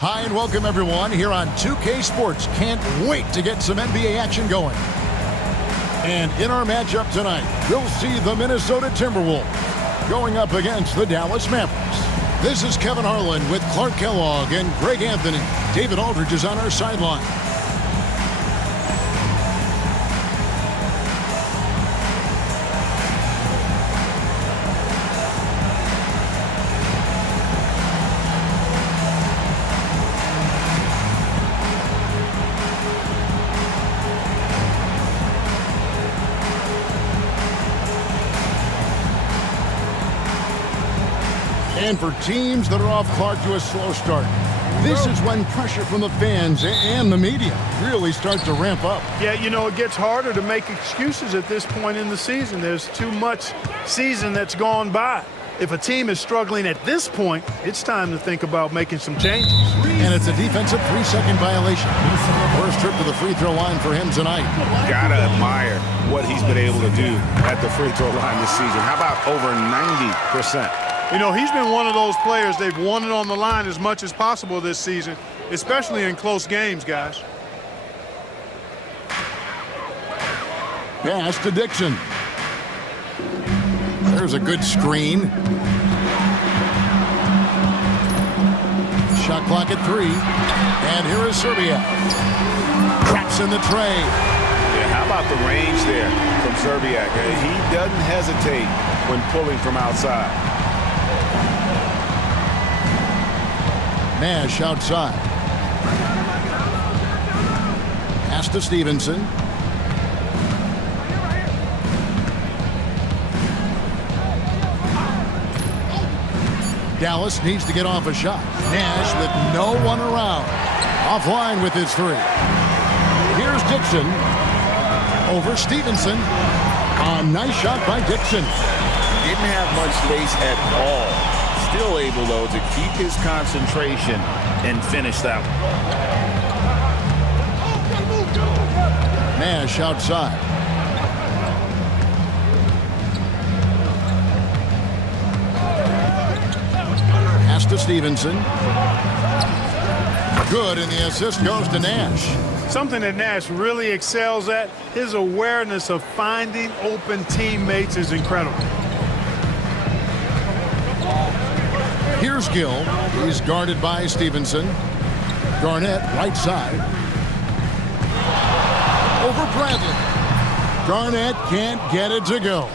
Hi and welcome everyone here on 2K Sports. Can't wait to get some NBA action going. And in our matchup tonight, we'll see the Minnesota Timberwolves going up against the Dallas Mavericks. This is Kevin Harlan with Clark Kellogg and Greg Anthony. David Aldridge is on our sideline. And for teams that are off, Clark, to a slow start, this is when pressure from the fans and the media really starts to ramp up. Yeah, you know, it gets harder to make excuses at this point in the season. There's too much season that's gone by. If a team is struggling at this point, it's time to think about making some changes. And it's a defensive 3-second violation. First trip to the free throw line for him tonight. Gotta admire what he's been able to do at the free throw line this season. How about over 90%? You know, he's been one of those players, they've won it on the line as much as possible this season, especially in close games, guys. Pass to Dixon. There's a good screen. Shot clock at 3. And here is Serbia. Traps in the tray. Yeah, how about the range there from Serbiak? He doesn't hesitate when pulling from outside. Nash outside. Pass to Stevenson. Dallas needs to get off a shot. Nash with no one around. Offline with his 3. Here's Dixon. Over Stevenson. A nice shot by Dixon. Didn't have much space at all. Still able, though, to keep his concentration and finish that one. Nash outside. Pass to Stevenson. Good, and the assist goes to Nash. Something that Nash really excels at, his awareness of finding open teammates is incredible. Here's Gill. He's guarded by Stevenson. Garnett, right side. Over Bradley. Garnett can't get it to go.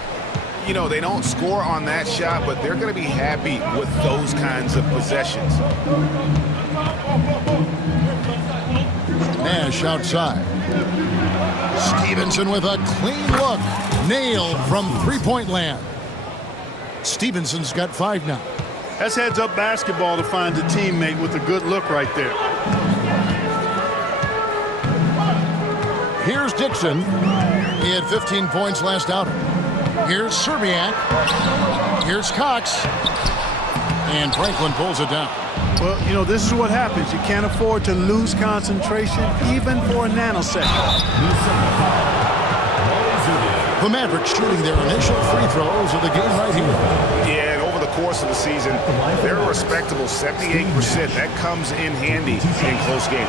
You know, they don't score on that shot, but they're going to be happy with those kinds of possessions. Nash outside. Stevenson with a clean look. Nailed from three-point land. Stevenson's got 5 now. That's heads-up basketball to find a teammate with a good look right there. Here's Dixon. He had 15 points last outing. Here's Serbiak. Here's Cox. And Franklin pulls it down. Well, you know, this is what happens. You can't afford to lose concentration even for a nanosecond. The Mavericks shooting their initial free throws of the game right here. Yeah, and over the course of the season, they're a respectable 78%. That comes in handy in close games.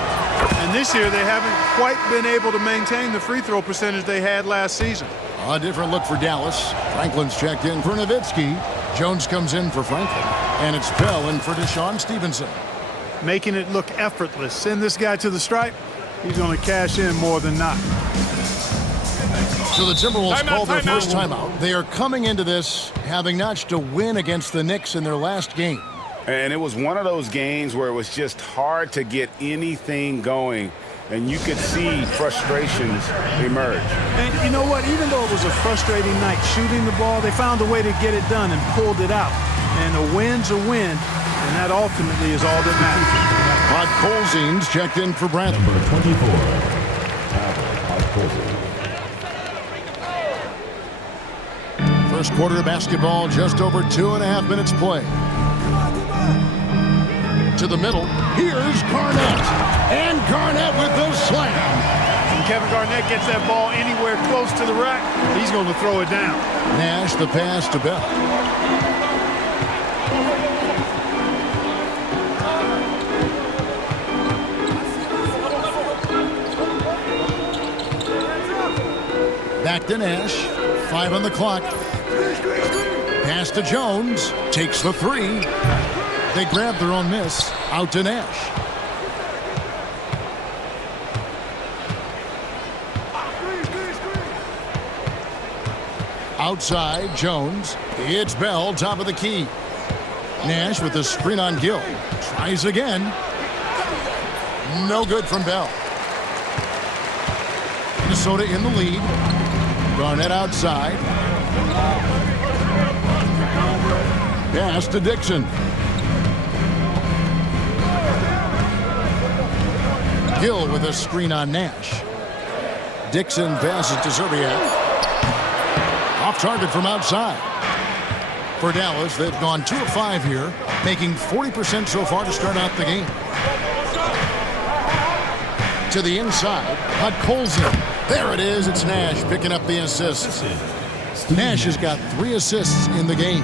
And this year, they haven't quite been able to maintain the free throw percentage they had last season. A different look for Dallas. Franklin's checked in for Nowitzki. Jones comes in for Franklin. And it's Bell in for Deshaun Stevenson. Making it look effortless. Send this guy to the stripe. He's going to cash in more than not. So the Timberwolves called their first timeout. They are coming into this having notched a win against the Knicks in their last game. And it was one of those games where it was just hard to get anything going. And you could see frustrations emerge. And you know what? Even though it was a frustrating night shooting the ball, they found a way to get it done and pulled it out. And a win's a win, and that ultimately is all that matters. Rod Colzine's checked in for Brandon. Number 24. Rod First quarter of basketball, just over 2.5 minutes play. To the middle, here's Garnett. And Garnett with the slam. When Kevin Garnett gets that ball anywhere close to the rack, he's going to throw it down. Nash the pass to Bell. Back to Nash. 5 on the clock. Pass to Jones. Takes the 3. They grab their own miss. Out to Nash. Outside, Jones. It's Bell, top of the key. Nash with the screen on Gill. Tries again. No good from Bell. Minnesota in the lead. Garnett outside. Pass to Dixon. Gill with a screen on Nash. Dixon passes to Zerbiak. Off target from outside. For Dallas, they've gone 2 of 5 here, making 40% so far to start out the game. To the inside, Colson. There it is. It's Nash picking up the assist. Nash has got 3 assists in the game.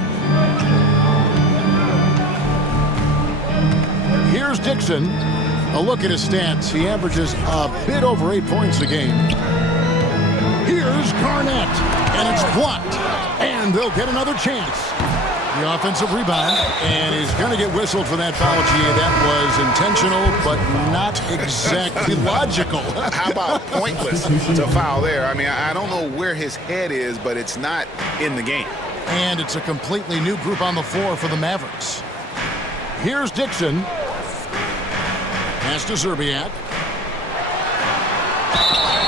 Here's Dixon. A look at his stats. He averages a bit over 8 points a game. Here's Garnett, and it's blocked, and they'll get another chance. The offensive rebound, and he's going to get whistled for that foul. That was intentional, but not exactly logical. How about pointless to foul there? I mean, I don't know where his head is, but it's not in the game. And it's a completely new group on the floor for the Mavericks. Here's Dixon. Pass to Zerbiak.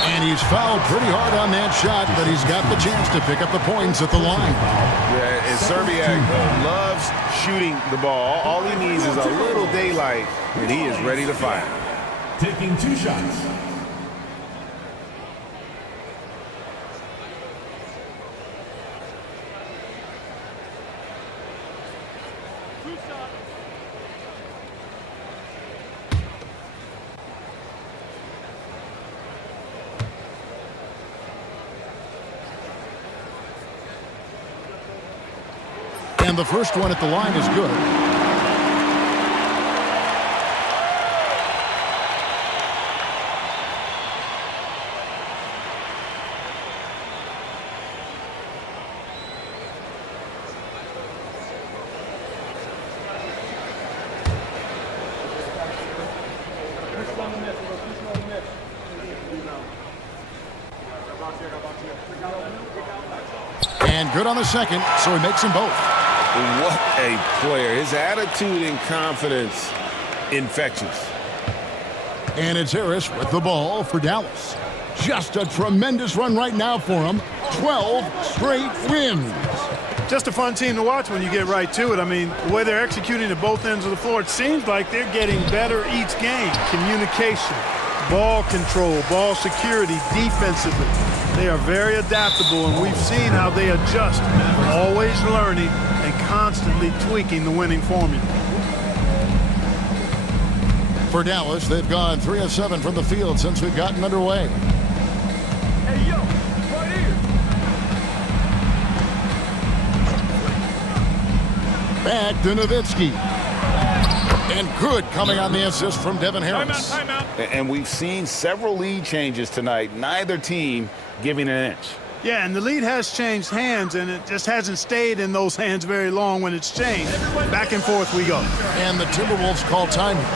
And he's fouled pretty hard on that shot, but he's got the chance to pick up the points at the line. Yeah, and Zerbiak loves shooting the ball. All he needs is a little daylight, and he is ready to fire. Taking 2 shots. And the first one at the line is good. And good on the second, so he makes them both. What a player. His attitude and confidence, infectious. And it's Harris with the ball for Dallas. Just a tremendous run right now for him. 12 straight wins. Just a fun team to watch when you get right to it. I mean, the way they're executing at both ends of the floor, it seems like they're getting better each game. Communication, ball control, ball security, defensively. They are very adaptable, and we've seen how they adjust, always learning and constantly tweaking the winning formula. For Dallas, they've gone 3 of 7 from the field since we've gotten underway. Hey, yo, right here. Back to Nowitzki. And good coming on the assist from Devin Harris. Timeout. And we've seen several lead changes tonight, neither team giving an inch. Yeah, and the lead has changed hands, and it just hasn't stayed in those hands very long when it's changed. Back and forth we go. And the Timberwolves call timing.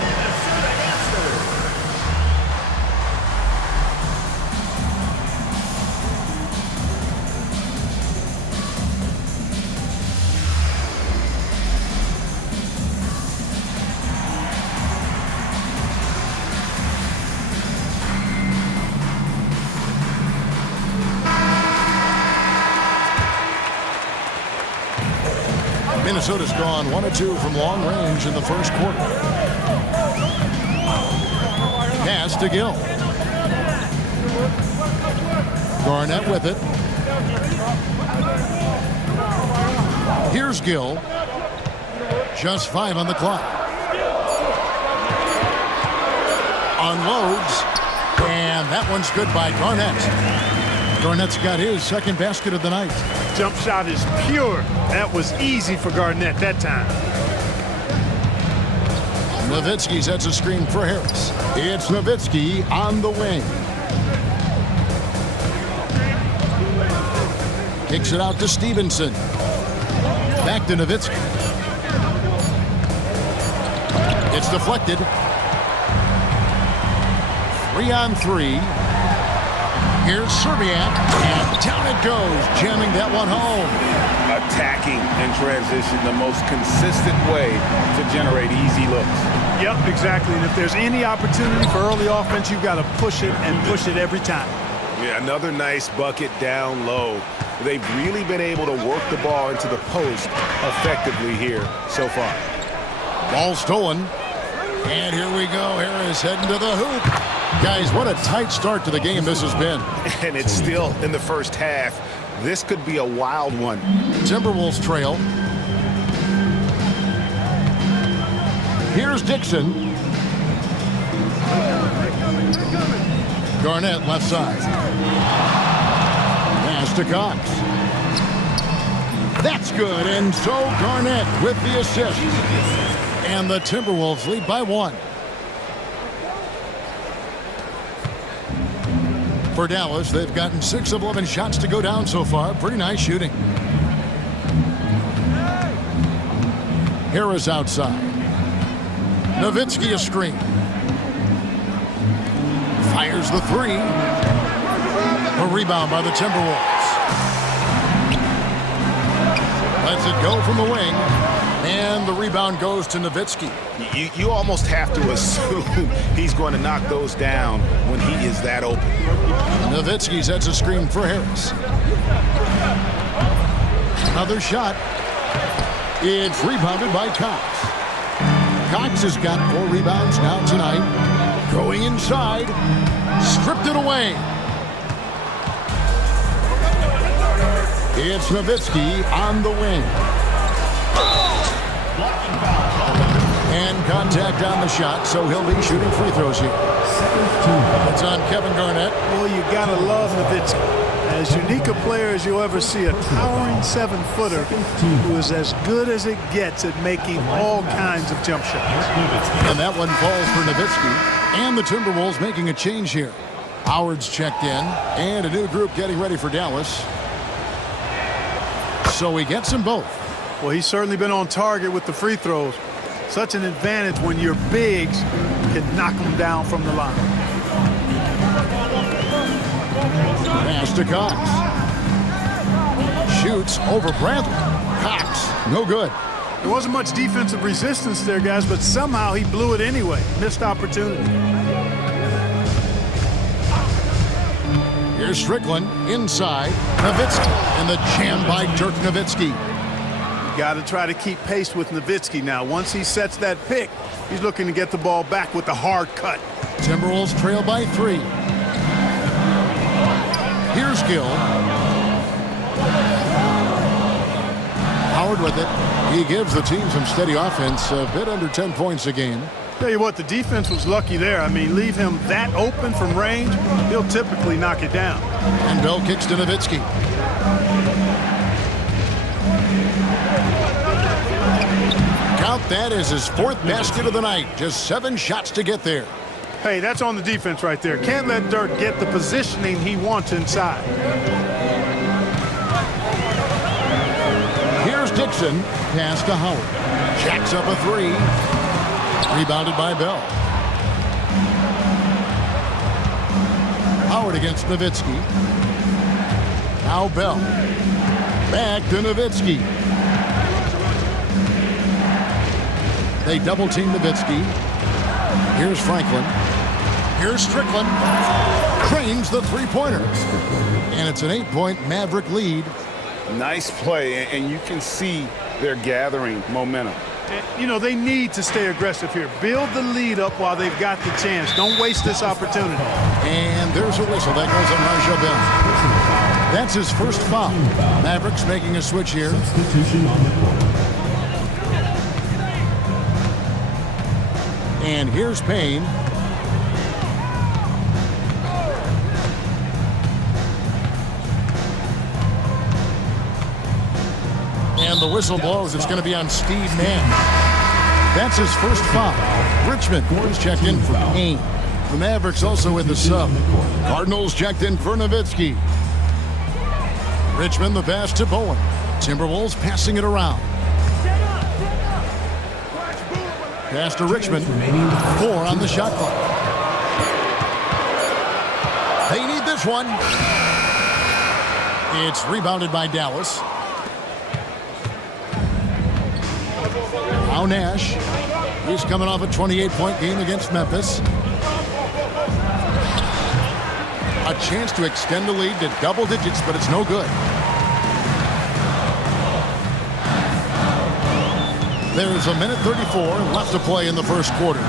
Minnesota's gone 1 of 2 from long range in the first quarter. Pass to Gill. Garnett with it. Here's Gill. Just 5 on the clock. Unloads. And that one's good by Garnett. Garnett's got his second basket of the night. Jump shot is pure. That was easy for Garnett that time. Nowitzki sets a screen for Harris. It's Nowitzki on the wing. Kicks it out to Stevenson. Back to Nowitzki. It's deflected. 3-on-3. Here's Serbiak, and down it goes, jamming that one home. Attacking in transition, the most consistent way to generate easy looks. Yep, exactly. And if there's any opportunity for early offense, you've got to push it and push it every time. Yeah, another nice bucket down low. They've really been able to work the ball into the post effectively here so far. Ball stolen. And here we go. Harris heading to the hoop. Guys, what a tight start to the game this has been. And it's still in the first half. This could be a wild one. Timberwolves trail. Here's Dixon. Garnett left side. Pass to Cox. That's good, and so Garnett with the assist. And the Timberwolves lead by 1. For Dallas, they've gotten 6 of 11 shots to go down so far. Pretty nice shooting. Harris outside. Nowitzki a screen. Fires the 3. A rebound by the Timberwolves. Lets it go from the wing. And the rebound goes to Nowitzki. You almost have to assume he's going to knock those down when he is that open. Nowitzki sets a screen for Harris. Another shot. It's rebounded by Cox. Cox has got 4 rebounds now tonight. Going inside. Stripped it away. It's Nowitzki on the wing. And contact on the shot, so he'll be shooting free throws here. It's on Kevin Garnett. Well, you got to love Nowitzki. As unique a player as you'll ever see, a towering 7-footer who is as good as it gets at making all kinds of jump shots. And that one falls for Nowitzki. And the Timberwolves making a change here. Howard's checked in, and a new group getting ready for Dallas. So he gets them both. Well, he's certainly been on target with the free throws. Such an advantage when your bigs can knock them down from the line. Pass to Cox. Shoots over Bradley. Cox, no good. There wasn't much defensive resistance there, guys, but somehow he blew it anyway. Missed opportunity. Here's Strickland inside. Nowitzki, and the jam by Dirk Nowitzki. Got to try to keep pace with Nowitzki now. Once he sets that pick, he's looking to get the ball back with the hard cut. Timberwolves trail by 3. Here's Gill. Howard with it. He gives the team some steady offense, a bit under 10 points a game. Tell you what, the defense was lucky there. I mean, leave him that open from range, he'll typically knock it down. And Bell kicks to Nowitzki. Count that as his 4th basket of the night. Just 7 shots to get there. Hey, that's on the defense right there. Can't let Dirk get the positioning he wants inside. Here's Dixon. Pass to Howard. Jacks up a 3. Rebounded by Bell. Howard against Nowitzki. Now Bell. Back to Nowitzki. They double team Nowitzki. Here's Franklin. Here's Strickland. Cranes the 3-pointer. And it's an 8-point Maverick lead. Nice play, and you can see they're gathering momentum. You know, they need to stay aggressive here. Build the lead up while they've got the chance. Don't waste this opportunity. And there's a whistle. That goes on Raja Bell. That's his first foul. Mavericks making a switch here. Substitution on the court. And here's Payne. And the whistle blows. It's going to be on Steve Nash. That's his first foul. Richmond is checked in for Payne. The Mavericks also with the sub. Cardinals checked in for Nowitzki. Richmond the pass to Bowen. Timberwolves passing it around. Pass to Richmond. 4 on the shot clock. They need this one. It's rebounded by Dallas. Now Nash. He's coming off a 28-point game against Memphis. A chance to extend the lead to double digits, but it's no good. There's a minute 34 left to play in the first quarter.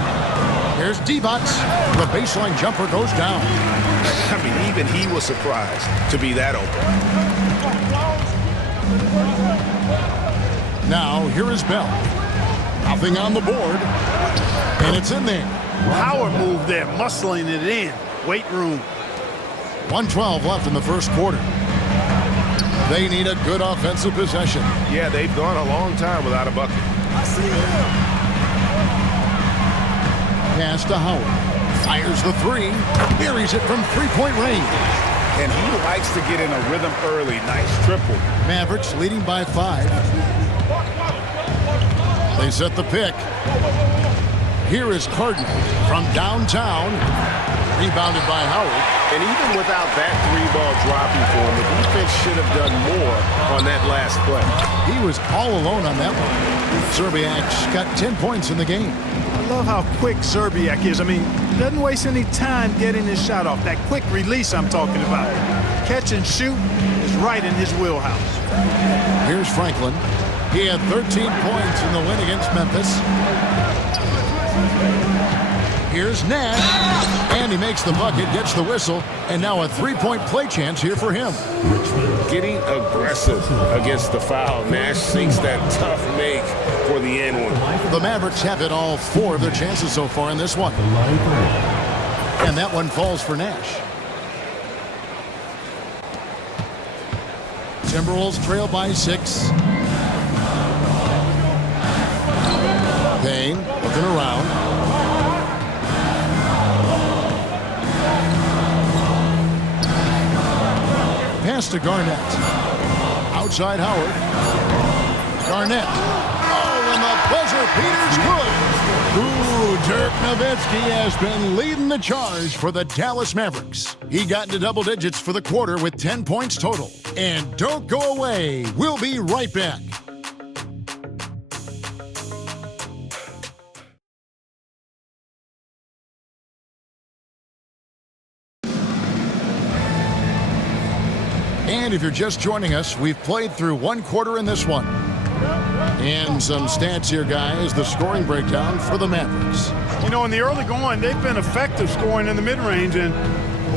Here's D-Bots. The baseline jumper goes down. I mean, even he was surprised to be that open. Now, here is Bell. Nothing on the board. And it's in there. Power move there, muscling it in. Weight room. 1:12 left in the first quarter. They need a good offensive possession. Yeah, they've gone a long time without a bucket. I see him. Pass to Howard. Fires the three. Buries it from three-point range. And he likes to get in a rhythm early. Nice triple. Mavericks leading by 5. They set the pick. Here is Cardinal from downtown. Rebounded by Howard. And even without that 3-ball dropping for him, the defense should have done more on that last play. He was all alone on that one. Serbiak's got 10 points in the game. I love how quick Serbiak is. I mean, doesn't waste any time getting his shot off. That quick release I'm talking about. Catch and shoot is right in his wheelhouse. Here's Franklin. He had 13 points in the win against Memphis. Here's Nash, and he makes the bucket, gets the whistle, and now a three-point play chance here for him. Getting aggressive against the foul. Nash sinks that tough make for the end one. The Mavericks have hit all 4 of their chances so far in this one. And that one falls for Nash. Timberwolves trail by 6. Payne looking around. Pass to Garnett. Outside Howard. Garnett. Oh, and the buzzer beater's good. Ooh, Dirk Nowitzki has been leading the charge for the Dallas Mavericks. He got into double digits for the quarter with 10 points total. And don't go away. We'll be right back. And if you're just joining us, we've played through 1 quarter in this one. And some stats here, guys. The scoring breakdown for the Mavericks. You know, in the early going, they've been effective scoring in the mid-range, and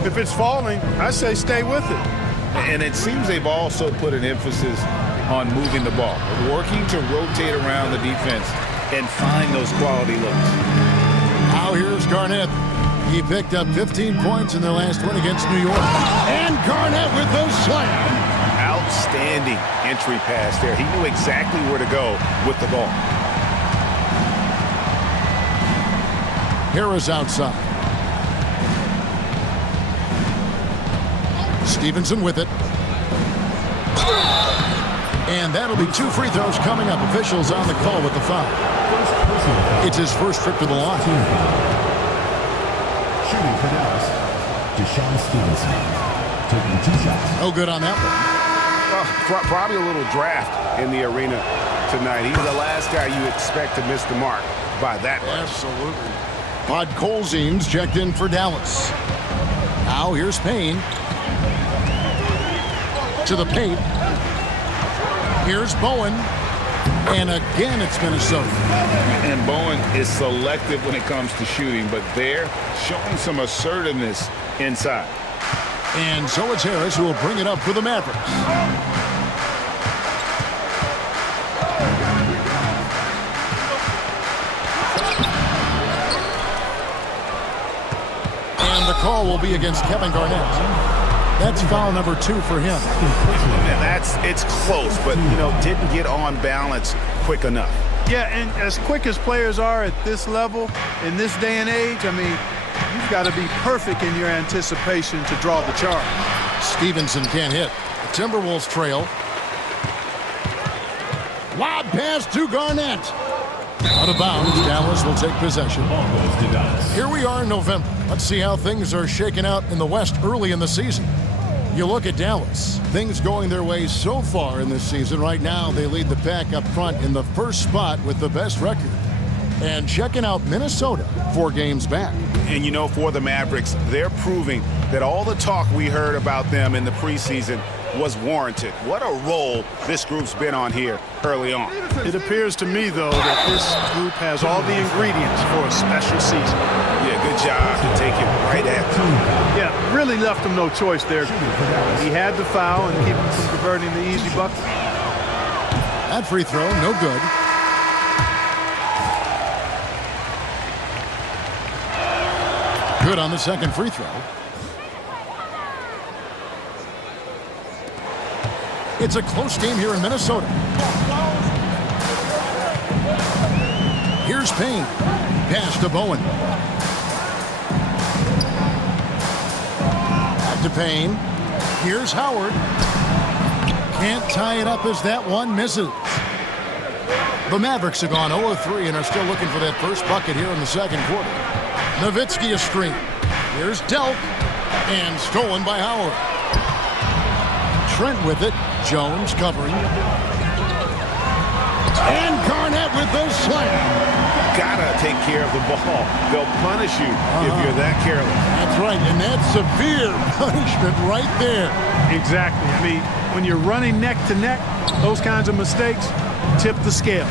if it's falling, I say stay with it. And it seems they've also put an emphasis on moving the ball, working to rotate around the defense and find those quality looks. Now here's Garnett. He picked up 15 points in their last win against New York. And Garnett with the slam. Outstanding entry pass there. He knew exactly where to go with the ball. Harris outside. Stevenson with it. And that'll be 2 free throws coming up. Officials on the call with the foul. It's his first trip to the line. Shooting for Dallas, Stevenson. Taking 2 shots. No good on that one. Well, probably a little draft in the arena tonight. He's the last guy you expect to miss the mark by that much. Absolutely. Podkolzien's checked in for Dallas. Now here's Payne. To the paint. Here's Bowen. And again, it's Minnesota. And Bowen is selective when it comes to shooting, but they're showing some assertiveness inside. And so it's Harris who will bring it up for the Mavericks. And the call will be against Kevin Garnett. That's foul number 2 for him. And it's close, but, you know, didn't get on balance quick enough. Yeah, and as quick as players are at this level, in this day and age, I mean, you've got to be perfect in your anticipation to draw the charge. Stevenson can't hit. Timberwolves trail. Lob pass to Garnett. Out of bounds, Dallas will take possession. Ball goes to Dallas. Here we are in November. Let's see how things are shaking out in the West early in the season. You look at Dallas, things going their way so far in this season. Right now, they lead the pack up front in the first spot with the best record. And checking out Minnesota 4 games back. And you know, for the Mavericks, they're proving that all the talk we heard about them in the preseason was warranted. What a role this group's been on here early on. It appears to me, though, that this group has all the ingredients for a special season. Yeah, good job to take it right at them. Yeah, really left him no choice there. He had to foul and keep him from converting the easy bucket. That free throw, no good. Good on the second free throw. It's a close game here in Minnesota. Here's Payne. Pass to Bowen. Back to Payne. Here's Howard. Can't tie it up as that one misses. The Mavericks have gone 0-3 and are still looking for that first bucket here in the second quarter. Nowitzki a screen. Here's Delk. And stolen by Howard. Trent with it. Jones covering. And Garnett with the slam. Gotta take care of the ball. They'll punish you if you're that careless. That's right, and that's severe punishment right there. Exactly. I mean, when you're running neck to neck, those kinds of mistakes tip the scales.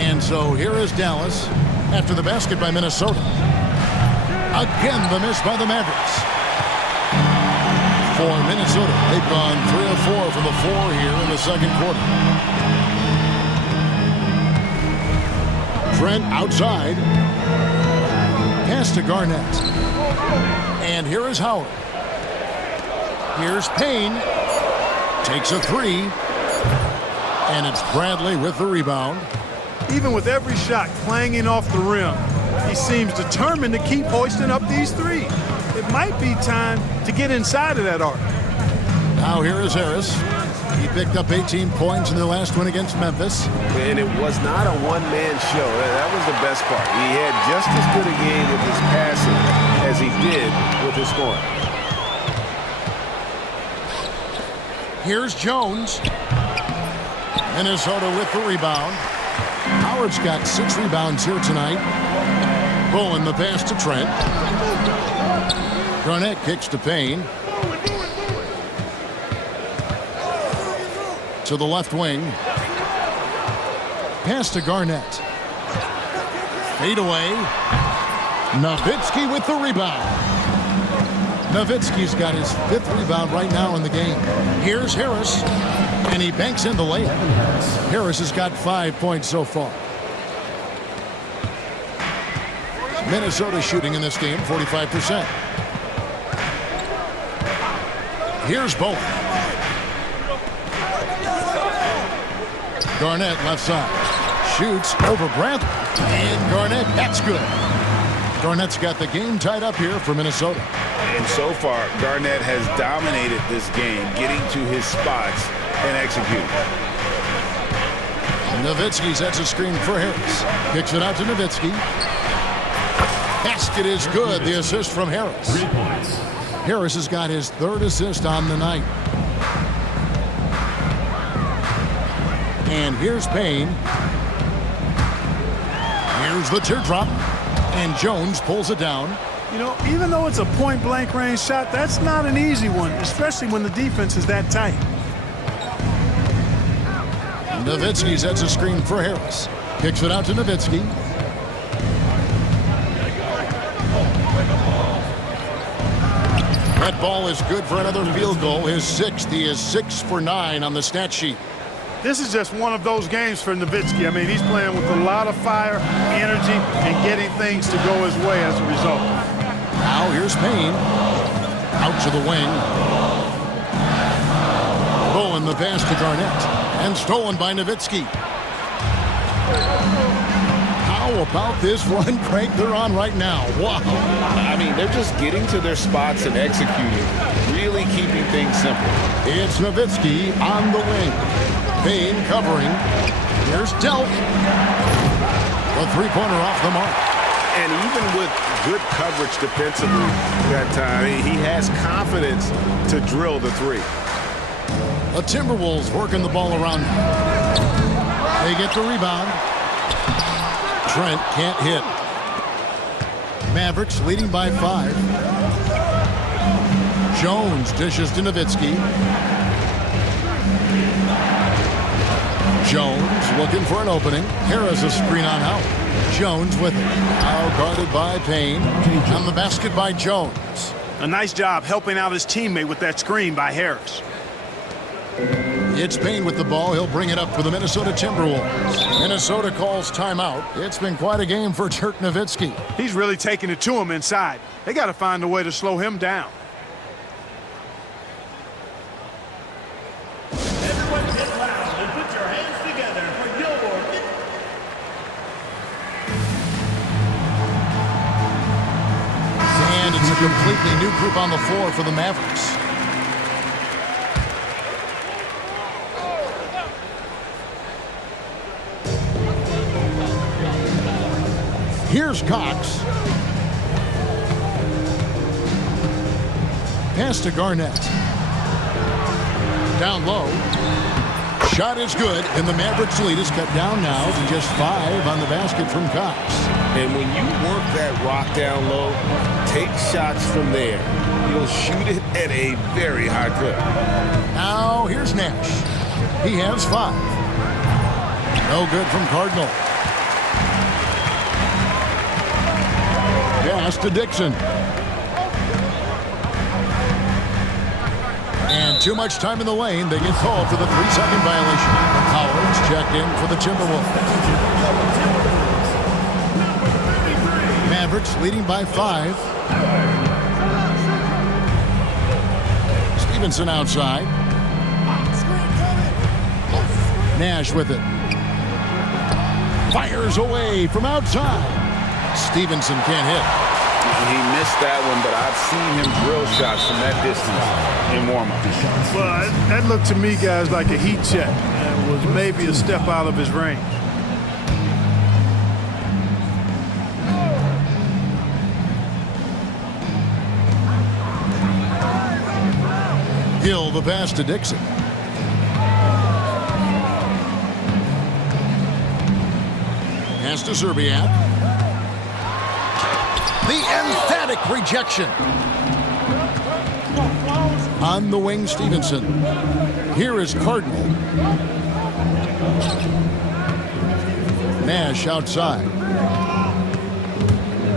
And so here is Dallas after the basket by Minnesota. Again, the miss by the Mavericks. For Minnesota, they've gone 3 of 4 from the floor here in the second quarter. Trent outside. Pass to Garnett. And here is Howard. Here's Payne. Takes a 3. And it's Bradley with the rebound. Even with every shot clanging off the rim, he seems determined to keep hoisting up these threes. It might be time to get inside of that arc. Now here is Harris. He picked up 18 points in their last win against Memphis. And it was not a one-man show. That was the best part. He had just as good a game with his passing as he did with his scoring. Here's Jones. Minnesota with the rebound. Howard's got 6 rebounds here tonight. Bowen the pass to Trent. Garnett kicks to Payne. To the left wing. Pass to Garnett. Fade away. Nowitzki with the rebound. Nowitzki's got his 5th rebound right now in the game. Here's Harris. And he banks in the layup. Harris has got 5 points so far. Minnesota shooting in this game 45%. Here's Bowen. Garnett left side. Shoots over Bradley. And Garnett, that's good. Garnett's got the game tied up here for Minnesota. And so far, Garnett has dominated this game, getting to his spots and executing. Nowitzki sets a screen for Harris. Kicks it out to Nowitzki. Basket is good. The assist from Harris. 3 points. Harris has got his 3rd assist on the night. And here's Payne. Here's the teardrop. And Jones pulls it down. You know, even though it's a point-blank range shot, that's not an easy one, especially when the defense is that tight. Nowitzki sets a screen for Harris. Kicks it out to Nowitzki. That ball is good for another field goal. His 6th. He is 6 for 9 on the stat sheet. This is just one of those games for Nowitzki. I mean, he's playing with a lot of fire, energy, and getting things to go his way as a result. Now here's Payne. Out to the wing. Bowen the pass to Garnett. And stolen by Nowitzki. How about this run crank they're on right now? Wow. I mean, they're just getting to their spots and executing, really keeping things simple. It's Nowitzki on the wing. Payne covering. Here's Delk. The three-pointer off the mark. And even with good coverage defensively that time, he has confidence to drill the three. The Timberwolves working the ball around. They get the rebound. Trent can't hit. Mavericks leading by 5. Jones dishes to Nowitzki. Jones looking for an opening. Harris a screen on out. Jones with it. Now guarded by Payne. On the basket by Jones. A nice job helping out his teammate with that screen by Harris. It's Payne with the ball. He'll bring it up for the Minnesota Timberwolves. Minnesota calls timeout. It's been quite a game for Dirk Nowitzki. He's really taking it to him inside. They got to find a way to slow him down. Everyone get loud and put your hands together for your And it's a completely new group on the floor for the Mavericks. Here's Cox. Pass to Garnett. Down low. Shot is good, and the Mavericks lead is cut down now to just 5 on the basket from Cox. And when you work that rock down low, take shots from there. You'll shoot it at a very high clip. Now here's Nash. He has 5. No good from Cardinal. Pass to Dixon. And too much time in the lane. They get called for the 3-second violation. Howard's checked in for the Timberwolves. Mavericks leading by 5. Stevenson outside. Nash with it. Fires away from outside. Stevenson can't hit. He missed that one, but I've seen him drill shots from that distance in warm-up. Well, that looked to me, guys, like a heat check. It was maybe a step out of his range. Hill the pass to Dixon. Pass to Zerbiak. The emphatic rejection. On the wing, Stevenson. Here is Cardinal. Nash outside.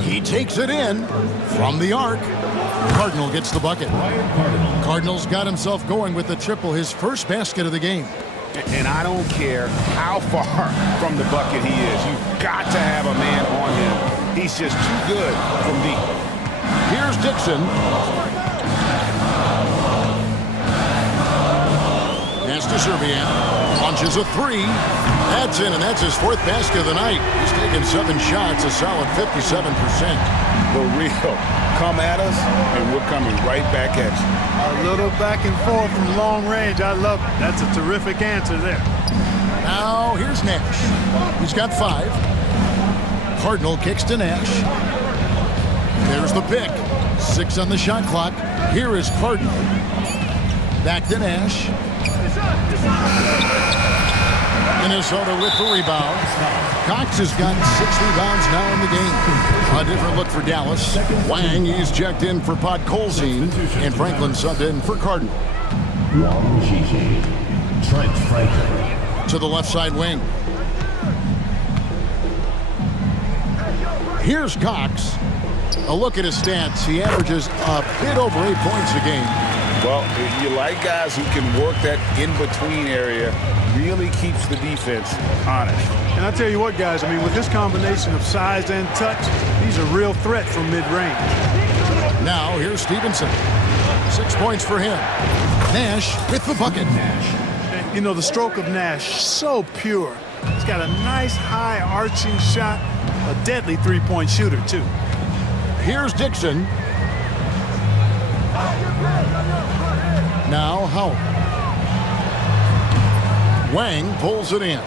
He takes it in from the arc. Cardinal gets the bucket. Cardinal's got himself going with the triple, his first basket of the game. And I don't care how far from the bucket he is. You've got to have a man on him. He's just too good from deep. Here's Dixon. Pass to Zerbiak. Launches a 3. That's in, and that's his 4th basket of the night. He's taken 7 shots, a solid 57%. The real come at us, and we're coming right back at you. A little back and forth from long range. I love it. That's a terrific answer there. Now here's Nash. He's got 5. Cardinal kicks to Nash. There's the pick. 6 on the shot clock. Here is Cardinal. Back to Nash. Minnesota with the rebound. Cox has got 6 rebounds now in the game. A different look for Dallas. Wang is checked in for Podkolzin, and Franklin subbed in for Cardinal. Wang Gigi, Trent Franklin. To the left side wing. Here's Cox. A look at his stats. He averages a bit over 8 points a game. Well, you like guys who can work that in-between area, really keeps the defense honest. And I tell you what, guys, I mean, with this combination of size and touch, he's a real threat from mid-range. Now, here's Stevenson. 6 points for him. Nash with the bucket. And, you know, the stroke of Nash, so pure. He's got a nice high arching shot. A deadly three-point shooter, too. Here's Dixon. Now Howard. Wang pulls it in.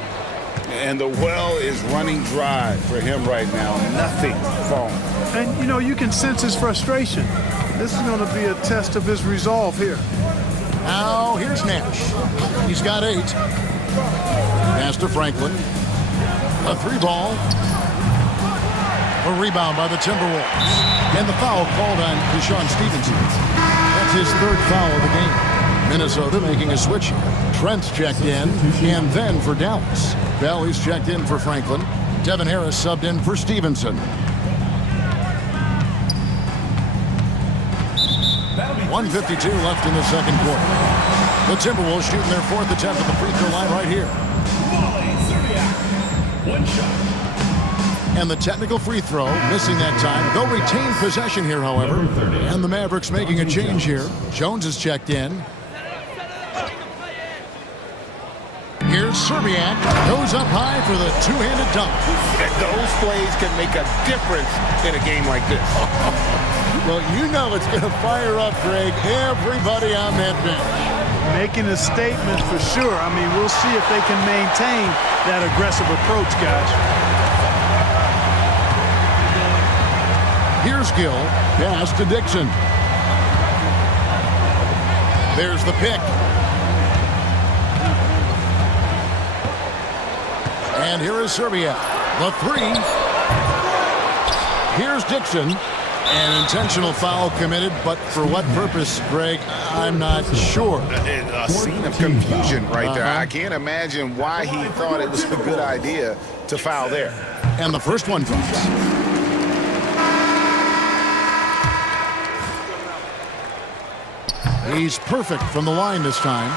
And the well is running dry for him right now. Nothing falling. And, you know, you can sense his frustration. This is going to be a test of his resolve here. Now here's Nash. He's got 8. Pass to Franklin. A 3-ball. A rebound by the Timberwolves. And the foul called on Deshaun Stevenson. That's his 3rd foul of the game. Minnesota making a switch here. Trent's checked in, and then for Dallas. Bailey's checked in for Franklin. Devin Harris subbed in for Stevenson. 1:52 left in the second quarter. The Timberwolves shooting their 4th attempt at the free throw line right here. One shot. And the technical free throw, missing that time. They'll retain possession here, however. And the Mavericks making a change here. Jones is checked in. Here's Serbiak. Goes up high for the two-handed dunk. Those plays can make a difference in a game like this. Well, you know it's going to fire up, Greg, everybody on that bench. Making a statement for sure. I mean, we'll see if they can maintain that aggressive approach, guys. Here's Gill. Pass to Dixon. There's the pick. And here is Serbia. The 3. Here's Dixon. An intentional foul committed, but for what purpose, Greg, I'm not sure. A scene of confusion right there. I can't imagine why he thought it was a good idea to foul there. And the first one drops. He's perfect from the line this time.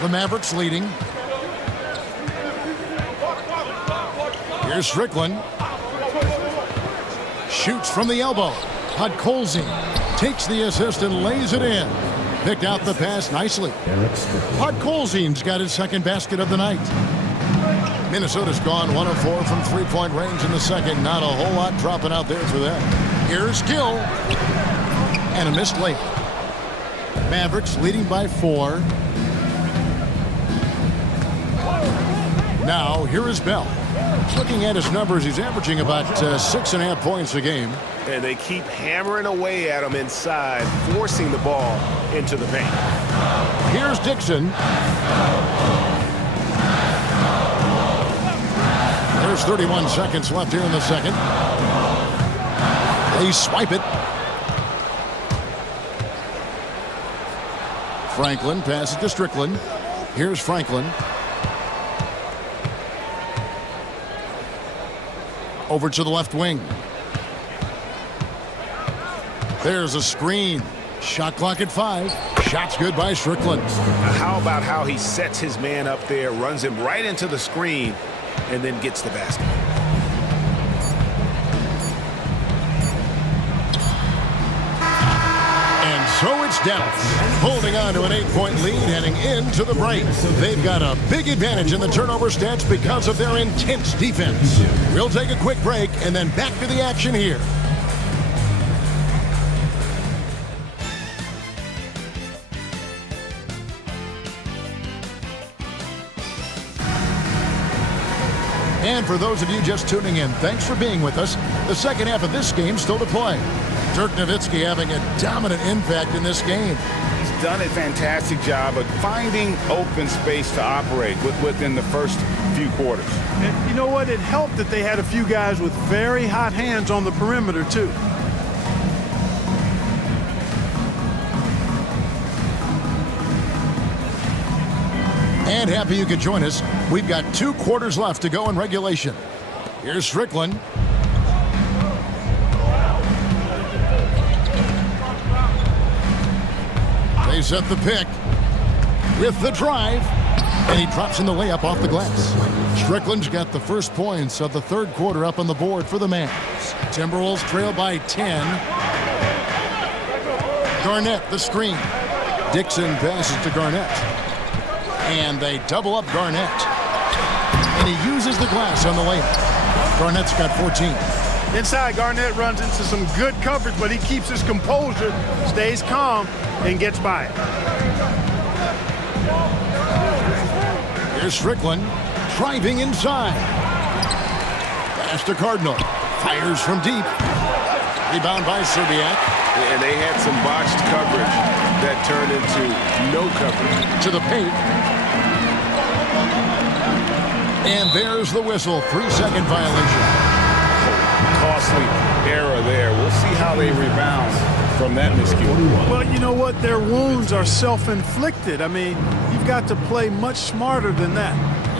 The Mavericks leading. Here's Strickland. Shoots from the elbow. Podkolzin takes the assist and lays it in. Picked out the pass nicely. Podkolzin's got his 2nd basket of the night. Minnesota's gone 1 of 4 from three-point range in the second. Not a whole lot dropping out there for them. Here's Gill. And a missed layup. Mavericks leading by 4. Now, here is Bell. Looking at his numbers, he's averaging about 6.5 points a game. And they keep hammering away at him inside, forcing the ball into the paint. Here's Dixon. There's 31 seconds left here in the second. They swipe it. Franklin passes to Strickland. Here's Franklin. Over to the left wing. There's a screen. Shot clock at 5. Shot's good by Strickland. How about how he sets his man up there, runs him right into the screen, and then gets the basket. And so it's Dallas, holding on to an 8-point lead heading into the break. They've got a big advantage in the turnover stats because of their intense defense. We'll take a quick break and then back to the action here. And for those of you just tuning in, thanks for being with us. The second half of this game still to play. Dirk Nowitzki having a dominant impact in this game. He's done a fantastic job of finding open space to operate within the first few quarters. And you know what? It helped that they had a few guys with very hot hands on the perimeter, too. And happy you could join us. We've got 2 quarters left to go in regulation. Here's Strickland. They set the pick with the drive, and he drops in the layup off the glass. Strickland's got the first points of the third quarter up on the board for the Mavs. Timberwolves trail by 10. Garnett, the screen. Dixon passes to Garnett. And they double up Garnett. And he uses the glass on the layup. Garnett's got 14. Inside, Garnett runs into some good coverage, but he keeps his composure, stays calm, and gets by it. Here's Strickland driving inside. Pass to Cardinal. Fires from deep. Rebound by Serbiak. And they had some botched coverage that turned into no coverage. To the paint. And there's the whistle. 3-second violation. Costly error there. We'll see how they rebound from that miscue. Well, you know what? Their wounds are self-inflicted. I mean, you've got to play much smarter than that.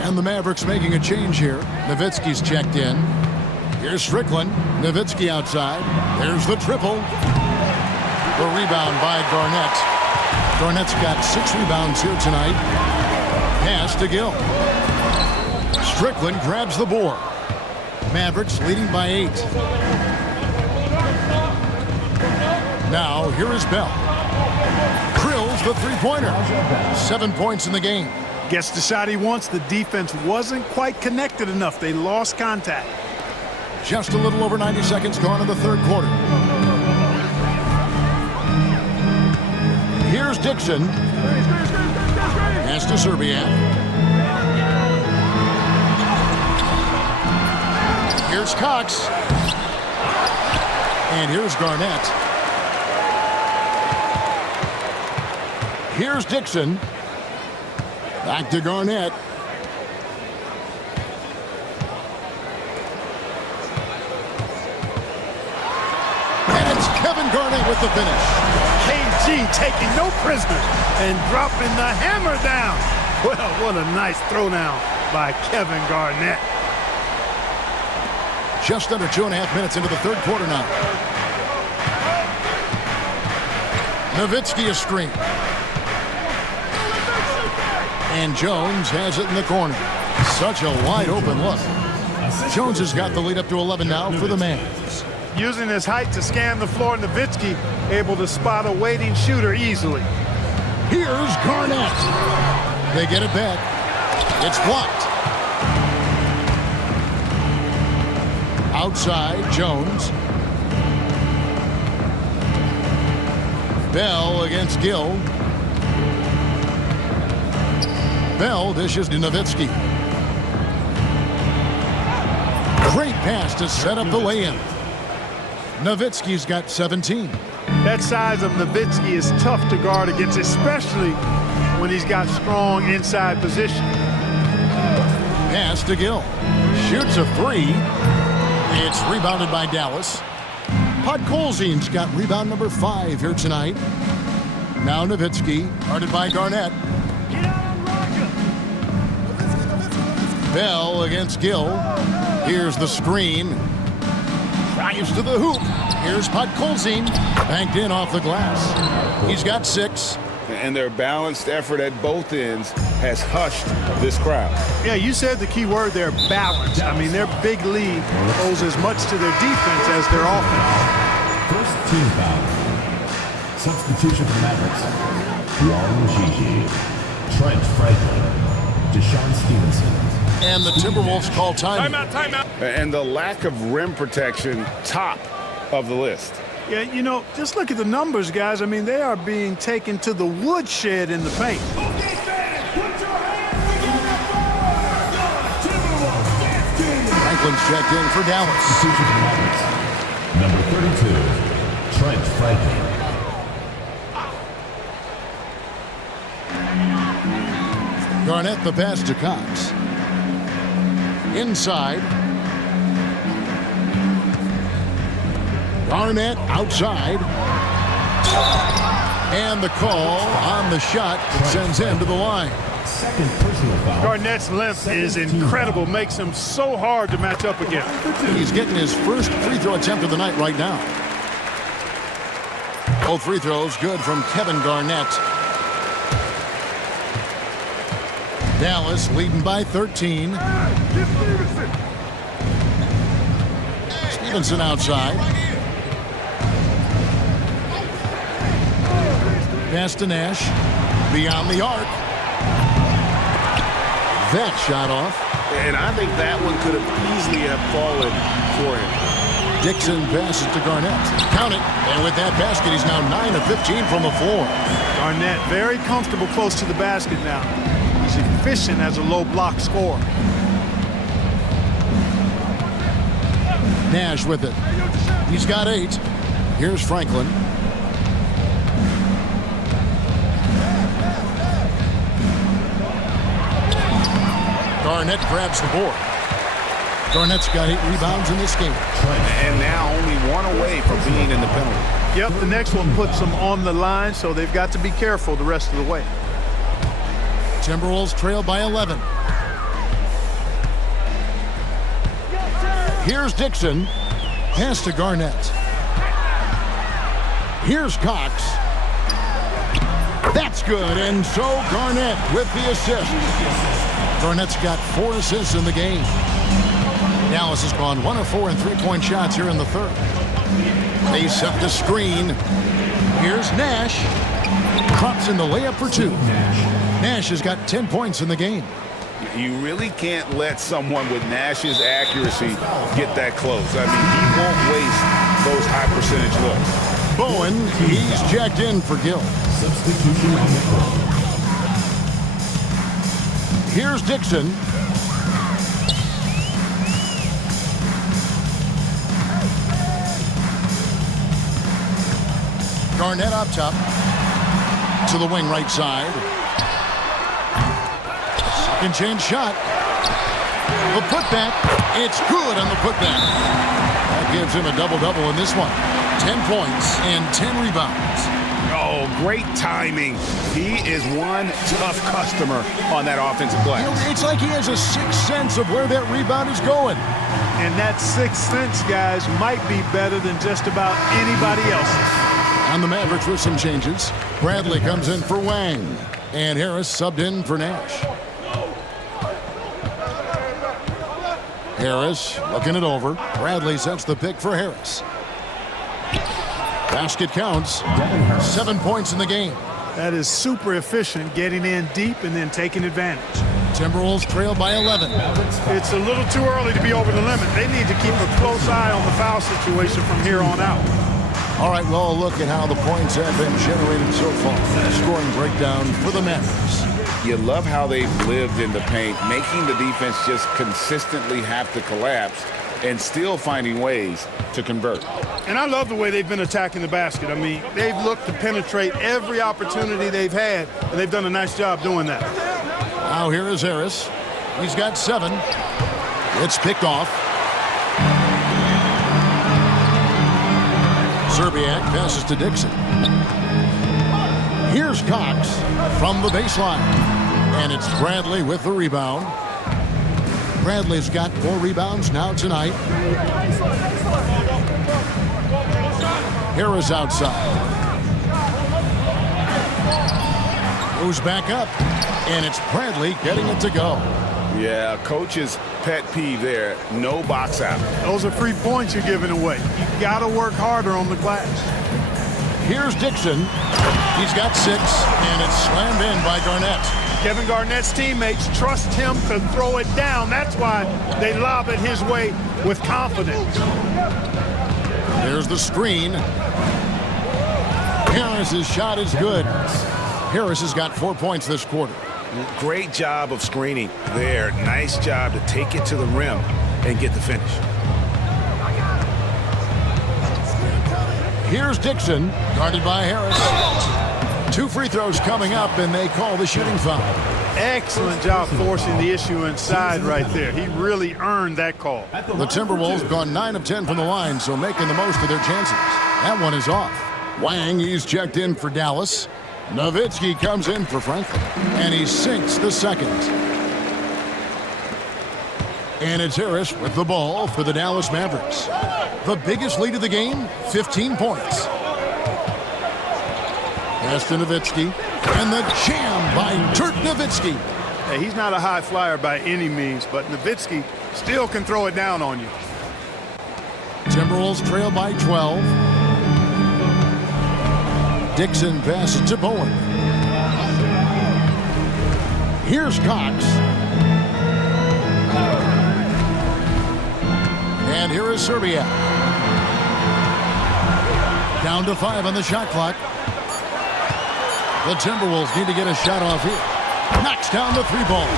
And the Mavericks making a change here. Nowitzki's checked in. Here's Strickland. Nowitzki outside. There's the triple. The rebound by Garnett. Garnett's got 6 rebounds here tonight. Pass to Gill. Strickland grabs the board. Mavericks leading by 8. Now, here is Bell. Drills the three-pointer. 7 points in the game. Gets the shot he wants. The defense wasn't quite connected enough. They lost contact. Just a little over 90 seconds gone in the third quarter. Here's Dixon. Pass to Serbiak. Here's Cox. And here's Garnett. Here's Dixon. Back to Garnett. And it's Kevin Garnett with the finish. KG taking no prisoners and dropping the hammer down. Well, what a nice throwdown by Kevin Garnett. Just under 2.5 minutes into the third quarter now. Nowitzki a screen. And Jones has it in the corner. Such a wide open look. Jones has got the lead up to 11 now for the Mavs. Using his height to scan the floor, Nowitzki able to spot a waiting shooter easily. Here's Garnett. They get it back. It's blocked. Outside, Jones. Bell against Gill. Bell dishes to Nowitzki. Great pass to set up the lay-in. Nowitzki's got 17. That size of Nowitzki is tough to guard against, especially when he's got strong inside position. Pass to Gill. Shoots a 3. It's rebounded by Dallas. Podkolzin's got rebound number 5 here tonight. Now Nowitzki, guarded by Garnett. Bell against Gill. Here's the screen. Drives to the hoop. Here's Podkolzin. Banked in off the glass. He's got 6. And their balanced effort at both ends has hushed this crowd. Yeah, you said the key word there, balance. I mean, their big lead owes as much to their defense as their offense. First team foul. Substitution for Mavericks. Long Gigi. Trent Franklin. Deshaun Stevenson. And the Timberwolves call time. Timeout. And the lack of rim protection, top of the list. Yeah, you know, just look at the numbers, guys. I mean, they are being taken to the woodshed in the paint. Franklin's checked in for Dallas. Substitution for Mavericks. Number 32. Trent Franklin. Garnett the pass to Cox. Inside. Garnett outside. And the call on the shot that sends him to the line. Second personal foul. Garnett's length is incredible. Makes him so hard to match up against. He's getting his first free throw attempt of the night right now. Both free throws good from Kevin Garnett. Dallas leading by 13. Stevenson outside. Pass to Nash. Beyond the arc. That shot off. And I think that one could have easily have fallen for him. Dixon passes to Garnett. Count it. And with that basket, he's now 9 of 15 from the floor. Garnett very comfortable close to the basket now. He's efficient as a low block scorer. Nash with it. He's got 8. Here's Franklin. Garnett grabs the board. Garnett's got 8 rebounds in this game. And now only 1 away from being in the penalty. Yep, the next one puts them on the line, so they've got to be careful the rest of the way. Timberwolves trail by 11. Here's Dixon. Pass to Garnett. Here's Cox. That's good, and so Garnett with the assist. Garnett's got 4 assists in the game. Dallas has gone 1 of 4 in three-point shots here in the third. They set the screen. Here's Nash. Drops in the layup for 2. Nash has got 10 points in the game. You really can't let someone with Nash's accuracy get that close. I mean, he won't waste those high percentage looks. Bowen, he's checked in for Gill. Substitution on the court. Here's Dixon. Garnett up top. To the wing right side. Second chance shot. The putback. It's good on the putback. That gives him a double-double in this one. 10 points and 10 rebounds. Oh, great timing. He is one tough customer on that offensive glass. It's like he has a sixth sense of where that rebound is going. And that sixth sense, guys, might be better than just about anybody else's. On the Mavericks with some changes. Bradley comes in for Wang. And Harris subbed in for Nash. Harris looking it over. Bradley sets the pick for Harris. Basket counts. 7 points in the game. That is super efficient, getting in deep and then taking advantage. Timberwolves trail by 11. It's a little too early to be over the limit. They need to keep a close eye on the foul situation from here on out. All right, well, a look at how the points have been generated so far. Scoring breakdown for the Mavericks. You love how they've lived in the paint, making the defense just consistently have to collapse and still finding ways to convert. And I love the way they've been attacking the basket. I mean, they've looked to penetrate every opportunity they've had, and they've done a nice job doing that. Now here is Harris. He's got 7. It's picked off. Serbiak passes to Dixon. Here's Cox from the baseline. And it's Bradley with the rebound. Bradley's got 4 rebounds now tonight. Harris outside. Goes back up. And it's Bradley getting it to go. Yeah, coach's pet peeve there. No box out. Those are free points you're giving away. You got to work harder on the glass. Here's Dixon. He's got 6, and it's slammed in by Garnett. Kevin Garnett's teammates trust him to throw it down. That's why they lob it his way with confidence. There's the screen. Harris's shot is good. Harris has got 4 points this quarter. Great job of screening there. Nice job to take it to the rim and get the finish. Here's Dixon, guarded by Harris. 2 free throws coming up, and they call the shooting foul. Excellent job forcing the issue inside right there. He really earned that call. The Timberwolves gone 9 of 10 from the line, so making the most of their chances. That one is off. Wang, he's checked in for Dallas. Nowitzki comes in for Franklin, and he sinks the second. And it's Harris with the ball for the Dallas Mavericks. The biggest lead of the game, 15 points. Pass to Nowitzki, and the jam by Dirk Nowitzki. Hey, he's not a high flyer by any means, but Nowitzki still can throw it down on you. Timberwolves trail by 12. Dixon passes to Bowen. Here's Cox. And here is Serbia. Down to 5 on the shot clock. The Timberwolves need to get a shot off here. Knocks down the 3-ball.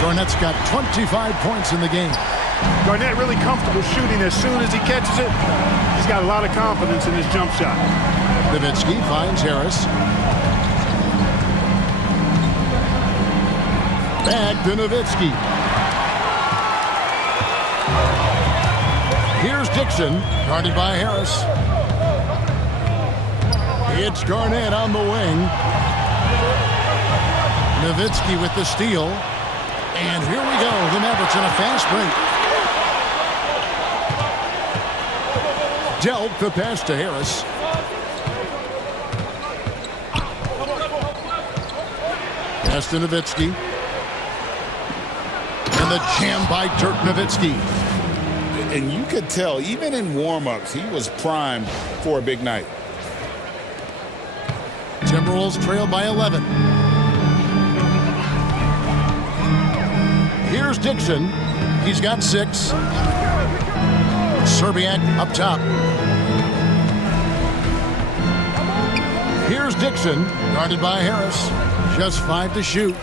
Garnett's got 25 points in the game. Garnett really comfortable shooting as soon as he catches it. He's got a lot of confidence in his jump shot. Nowitzki finds Harris. Back to Nowitzki. Here's Dixon, guarded by Harris. It's Garnett on the wing. Nowitzki with the steal. And here we go. The Mavericks in a fast break. Dealt the pass to Harris. Pass to Nowitzki. And the jam by Dirk Nowitzki. And you could tell, even in warm-ups, he was primed for a big night. Timberwolves trail by 11. Here's Dixon. He's got 6. Serbiak up top. Here's Dixon, guarded by Harris. Just 5 to shoot.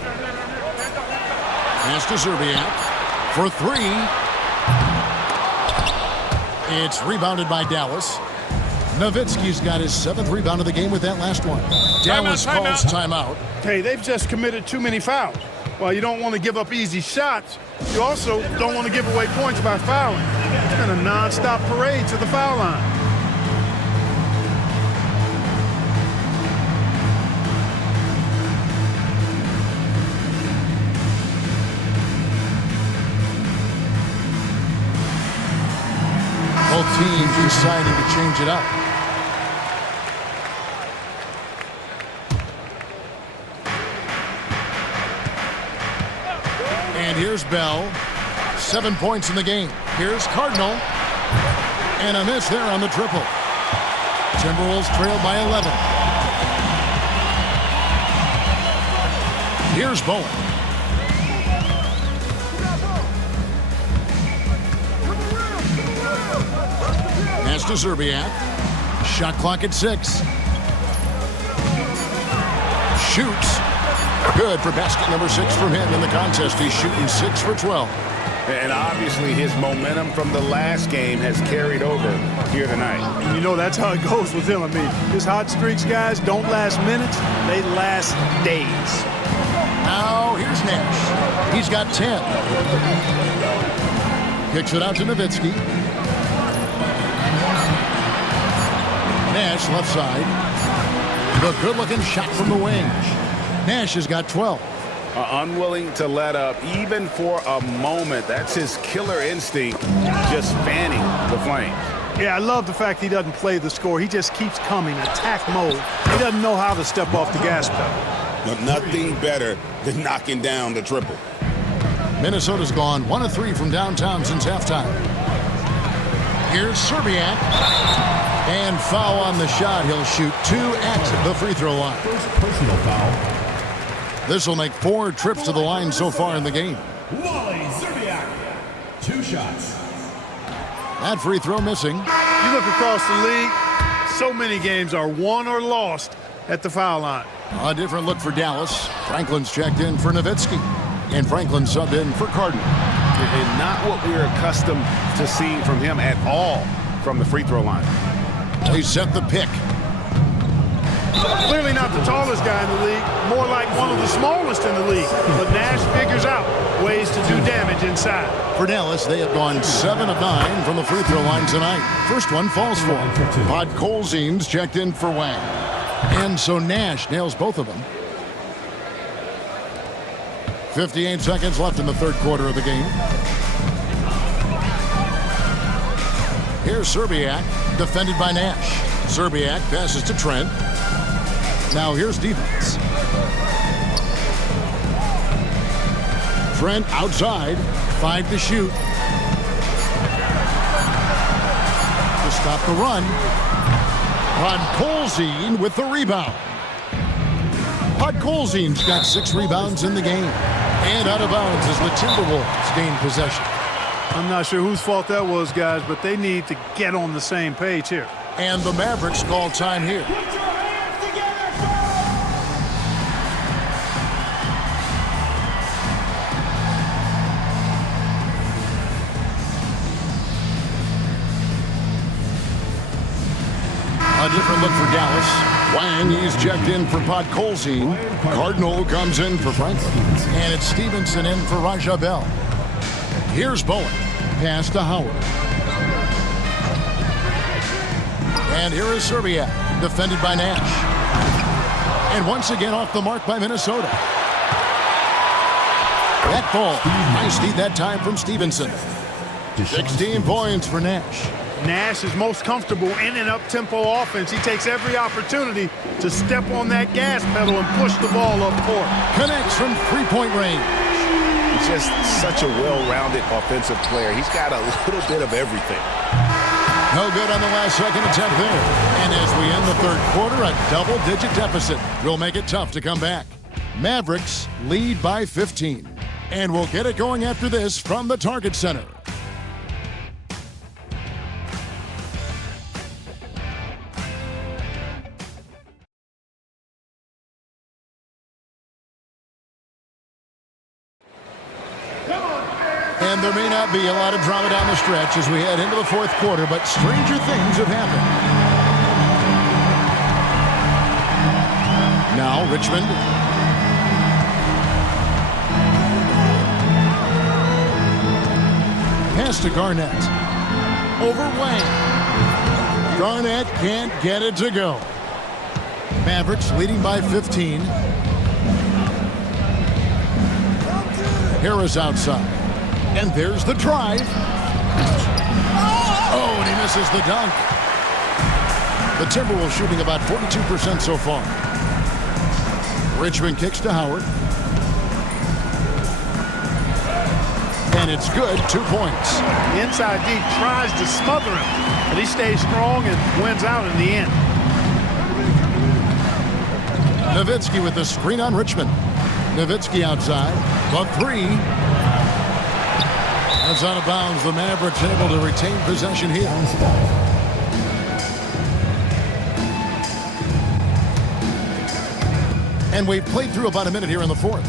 Pass to Serbiak for 3. It's rebounded by Dallas. Nowitzki's got his 7th rebound of the game with that last one. Dallas calls timeout. Hey, they've just committed too many fouls. While you don't want to give up easy shots, you also don't want to give away points by fouling. It's been a non-stop parade to the foul line. Both teams deciding to change it up. And here's Bell. 7 points in the game. Here's Cardinal. And a miss there on the triple. Timberwolves trail by 11. Here's Bowen. Pass to Serbiak. Shot clock at 6. Shoots. Good for basket number 6 from him in the contest. He's shooting 6 for 12. And obviously his momentum from the last game has carried over here tonight. And you know that's how it goes with him. I mean, his hot streaks, guys, don't last minutes. They last days. Now here's Nash. He's got 10. Kicks it out to Nowitzki. Nash left side. The good-looking shot from the wing. Nash has got 12. Unwilling to let up even for a moment. That's his killer instinct, just fanning the flames. Yeah, I love the fact he doesn't play the score. He just keeps coming, attack mode. He doesn't know how to step off the gas pedal. But nothing better than knocking down the triple. Minnesota's gone 1 of 3 from downtown since halftime. Here's Serbiak. And foul on the shot. He'll shoot 2 at the free throw line. First personal foul. This will make 4 trips to the line so far in the game. Wally Zerbiak. 2 shots. That free throw missing. You look across the league, so many games are won or lost at the foul line. A different look for Dallas. Franklin's checked in for Nowitzki. And Franklin subbed in for Cardinal. And not what we're accustomed to seeing from him at all from the free throw line. They set the pick. Clearly not the tallest guy in the league, more like one of the smallest in the league. But Nash figures out ways to do damage inside. For Dallas, they have gone 7 of 9 from the free throw line tonight. First one falls for him. Podkolzin's checked in for Wang. And so Nash nails both of them. 58 seconds left in the third quarter of the game. Here's Serbiak, defended by Nash. Serbiak passes to Trent. Now here's defense. Trent outside, 5 to shoot. To stop the run. Podkolzin with the rebound. Podkolzin's got 6 rebounds in the game. And out of bounds as the Timberwolves gain possession. I'm not sure whose fault that was, guys, but they need to get on the same page here. And the Mavericks call time here. A different look for Dallas. Wang, he's checked in for Podkolzin. Cardinal comes in for Frank. And it's Stevenson in for Raja Bell. Here's Bowen. Pass to Howard. And here is Serbiak, defended by Nash. And once again off the mark by Minnesota. That ball, nice lead that time from Stevenson. 16 points for Nash. Nash is most comfortable in an up-tempo offense. He takes every opportunity to step on that gas pedal and push the ball up court. Connects from three-point range. He's just such a well-rounded offensive player. He's got a little bit of everything. No good on the last second attempt there. And as we end the third quarter, a double-digit deficit will make it tough to come back. Mavericks lead by 15. And we'll get it going after this from the Target Center. And there may not be a lot of drama down the stretch as we head into the fourth quarter, but stranger things have happened. Now Richmond. Pass to Garnett. Over Wang. Garnett can't get it to go. Mavericks leading by 15. Harris outside. And there's the drive. Oh, and he misses the dunk. The Timberwolves shooting about 42% so far. Richmond kicks to Howard. And it's good, 2 points. The inside deep tries to smother him, but he stays strong and wins out in the end. Nowitzki with the screen on Richmond. Nowitzki outside. The three. That's out of bounds. The Mavericks able to retain possession here. And we've played through about a minute here in the fourth.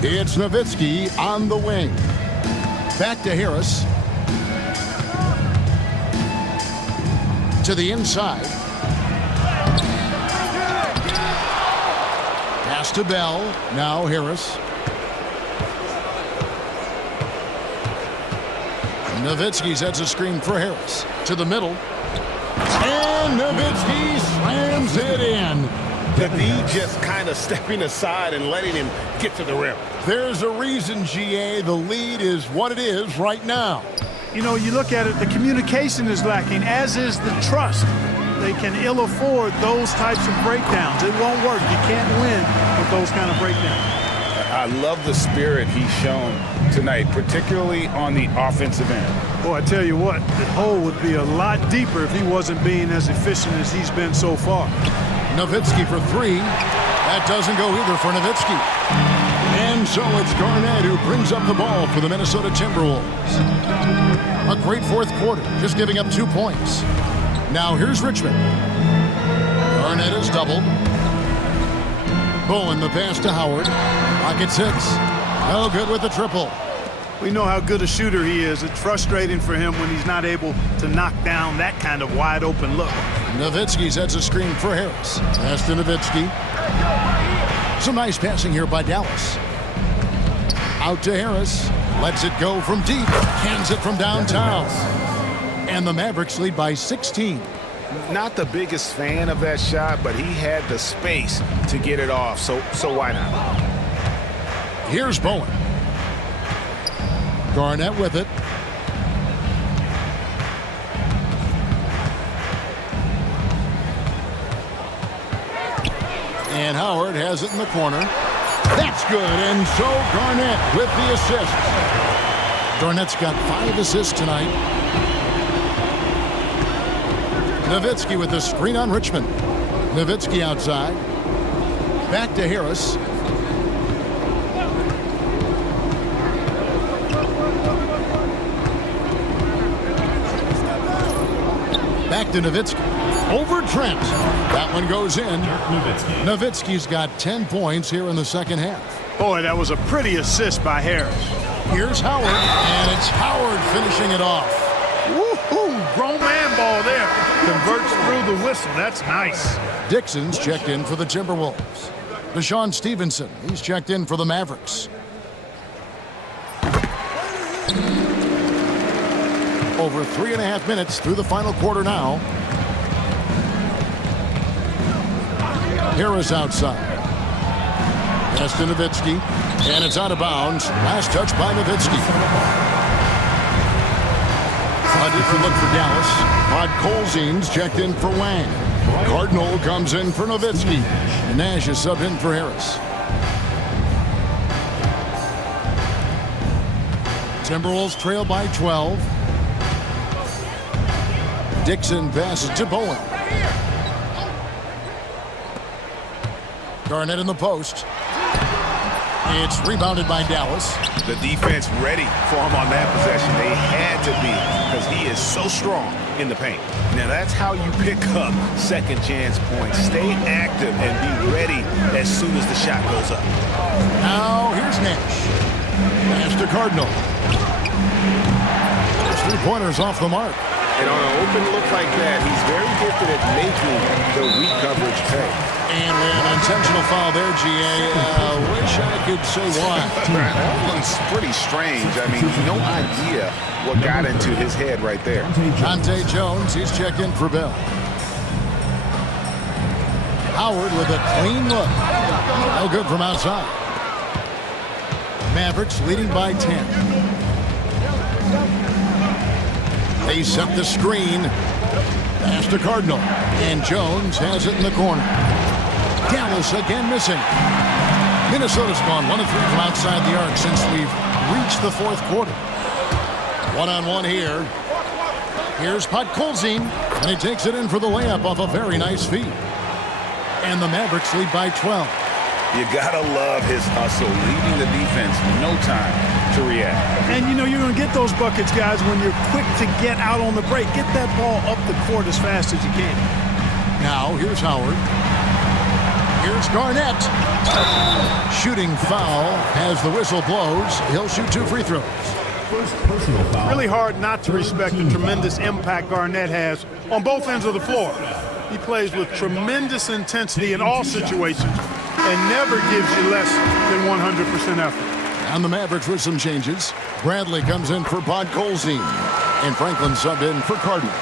It's Nowitzki on the wing. Back to Harris. To the inside. Pass to Bell. Now Harris. Nowitzki sets a screen for Harris. To the middle. And Nowitzki slams it in. The D just kind of stepping aside and letting him get to the rim. There's a reason, GA, the lead is what it is right now. You know, you look at it, the communication is lacking, as is the trust. They can ill afford those types of breakdowns. It won't work. You can't win with those kind of breakdowns. I love the spirit he's shown tonight, particularly on the offensive end. Boy, I tell you what, the hole would be a lot deeper if he wasn't being as efficient as he's been so far. Nowitzki for three. That doesn't go either for Nowitzki. And so it's Garnett who brings up the ball for the Minnesota Timberwolves. A great fourth quarter, just giving up 2 points. Now here's Richmond. Garnett is doubled. Bowen the pass to Howard. Rockets hits. No good with the triple. We know how good a shooter he is. It's frustrating for him when he's not able to knock down that kind of wide open look. Nowitzki sets a screen for Harris. Pass to Nowitzki. Some nice passing here by Dallas. Out to Harris. Lets it go from deep. Cans it from downtown. And the Mavericks lead by 16. Not the biggest fan of that shot, but he had the space to get it off, so why not? Here's Bowen. Garnett with it. And Howard has it in the corner. That's good, and so Garnett with the assist. Garnett's got 5 assists tonight. Nowitzki with the screen on Richmond. Nowitzki outside. Back to Harris. Back to Nowitzki. Over Trent. That one goes in. Nowitzki's got 10 points here in the second half. Boy, that was a pretty assist by Harris. Here's Howard, and it's Howard finishing it off. Woo-hoo! Grown man ball there. Converts through the whistle. That's nice. Dixon's checked in for the Timberwolves. Deshaun Stevenson, he's checked in for the Mavericks. Over 3.5 minutes through the final quarter now. Harris outside. Pass to Nowitzki, and it's out of bounds. Last touch by Nowitzki. A different look for Dallas. Podkolzin's checked in for Wang. Cardinal comes in for Nowitzki. Nash is subbed in for Harris. Timberwolves trail by 12. Dixon passes to Bowen. Garnett in the post. It's rebounded by Dallas. The defense ready for him on that possession. They had to be because he is so strong in the paint. Now that's how you pick up second chance points. Stay active and be ready as soon as the shot goes up. Now here's Nash. Pass to Cardinal. His three-pointers off the mark. And on an open look like that, he's very gifted at making the weak coverage pay. And we have an intentional foul there, GA. Wish I could say why. That one's pretty strange. I mean, no idea what got into his head right there. Dante Jones, he's checked in for Bell. Howard with a clean look. No good from outside. Mavericks leading by 10. They set the screen. Pass to Cardinal. And Jones has it in the corner. Dallas again missing. Minnesota's gone 1 of 3 from outside the arc since we've reached the fourth quarter. One-on-one here. Here's Podkolzin, and he takes it in for the layup off a very nice feed. And the Mavericks lead by 12. You gotta love his hustle, leaving the defense no time to react. And you know you're going to get those buckets, guys, when you're quick to get out on the break. Get that ball up the court as fast as you can. Now here's Howard. Here's Garnett. Shooting foul as the whistle blows. He'll shoot 2 free throws. Really hard not to respect the tremendous impact Garnett has on both ends of the floor. He plays with tremendous intensity in all situations and never gives you less than 100% effort. And the Mavericks with some changes. Bradley comes in for Podkolzin, and Franklin subbed in for Cardinal.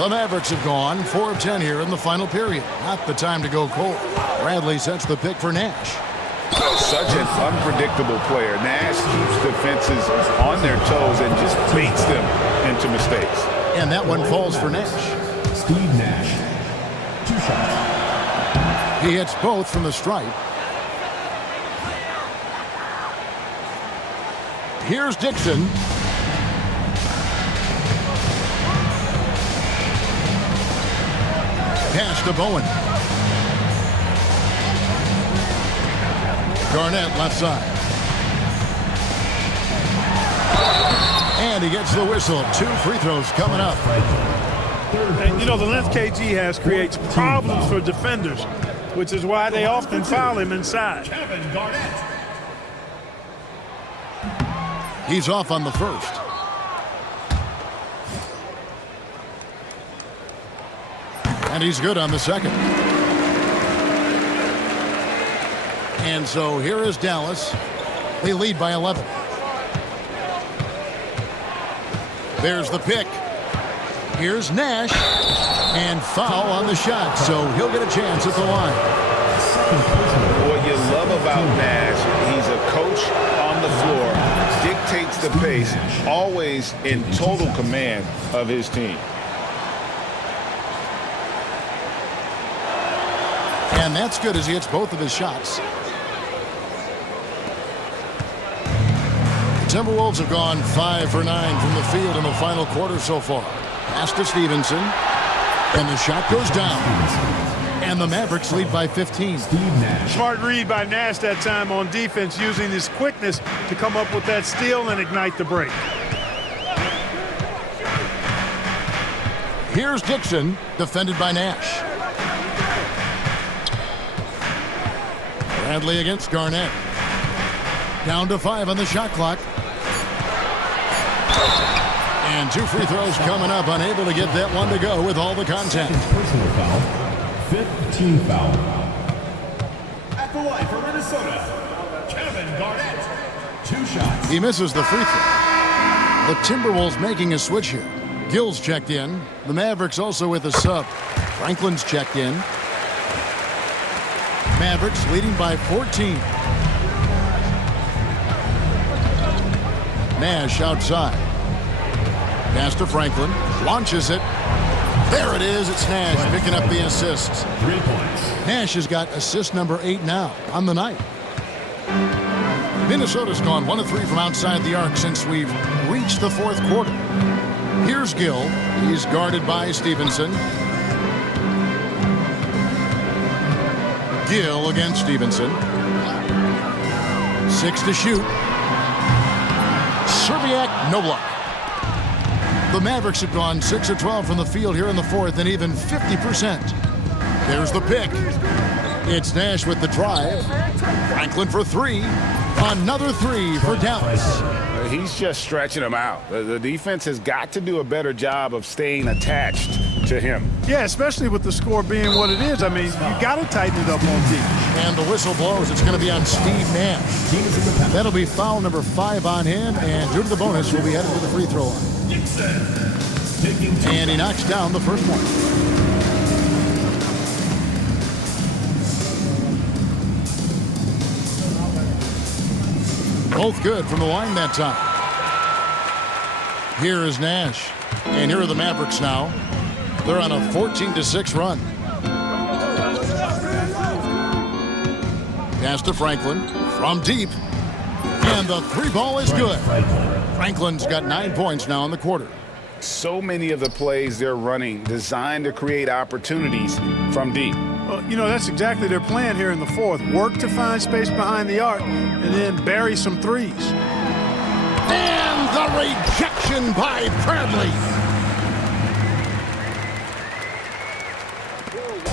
The Mavericks have gone 4 of 10 here in the final period. Not the time to go cold. Bradley sets the pick for Nash. Such an unpredictable player. Nash keeps defenses on their toes and just baits them into mistakes. And that one falls for Nash. Steve Nash. 2 shots. He hits both from the stripe. Here's Dixon. Pass to Bowen. Garnett left side. And he gets the whistle. 2 free throws coming up. And you know, the length KG has creates problems for defenders, which is why they often foul him inside. He's off on the first. And he's good on the second. And so here is Dallas. They lead by 11. There's the pick. Here's Nash. And foul on the shot, so he'll get a chance at the line. What you love about Nash, he's a coach on the floor, dictates the pace, always in total command of his team. And that's good as he hits both of his shots. The Timberwolves have gone 5 for 9 from the field in the final quarter so far. Pass to Stevenson. And the shot goes down. And the Mavericks lead by 15. Steve Nash. Smart read by Nash that time on defense, using his quickness to come up with that steal and ignite the break. Here's Dixon, defended by Nash. Bradley against Garnett. Down to 5 on the shot clock. And 2 free throws coming up, unable to get that one to go with all the contact. Personal foul. 5th team foul. At the line for Minnesota, Kevin Garnett. 2 shots. He misses the free throw. The Timberwolves making a switch here. Gill's checked in. The Mavericks also with a sub. Franklin's checked in. Mavericks leading by 14. Nash outside. Pass to Franklin. Launches it. There it is. It's Nash picking up the assists. 3 points. Nash has got assist number 8 now on the night. Minnesota's gone 1 of 3 from outside the arc since we've reached the 4th quarter. Here's Gill. He's guarded by Stevenson. Gill against Stevenson. 6 to shoot. Serbiak, no luck. The Mavericks have gone 6 of 12 from the field here in the 4th and even 50%. There's the pick. It's Nash with the drive. Franklin for 3. Another 3 for Dallas. He's just stretching them out. The defense has got to do a better job of staying attached to him. Yeah, especially with the score being what it is. I mean, you got to tighten it up on defense. And the whistle blows. It's going to be on Steve Nash. That'll be foul number 5 on him, and due to the bonus, we'll be headed to the free throw line. And he knocks down the first one. Both good from the line that time. Here is Nash. And here are the Mavericks now. They're on a 14-6 run. Pass to Franklin from deep. And the 3 ball is good. Franklin's got 9 points now in the quarter. So many of the plays they're running designed to create opportunities from deep. Well, you know, that's exactly their plan here in the 4th. Work to find space behind the arc and then bury some threes. And the rejection by Bradley.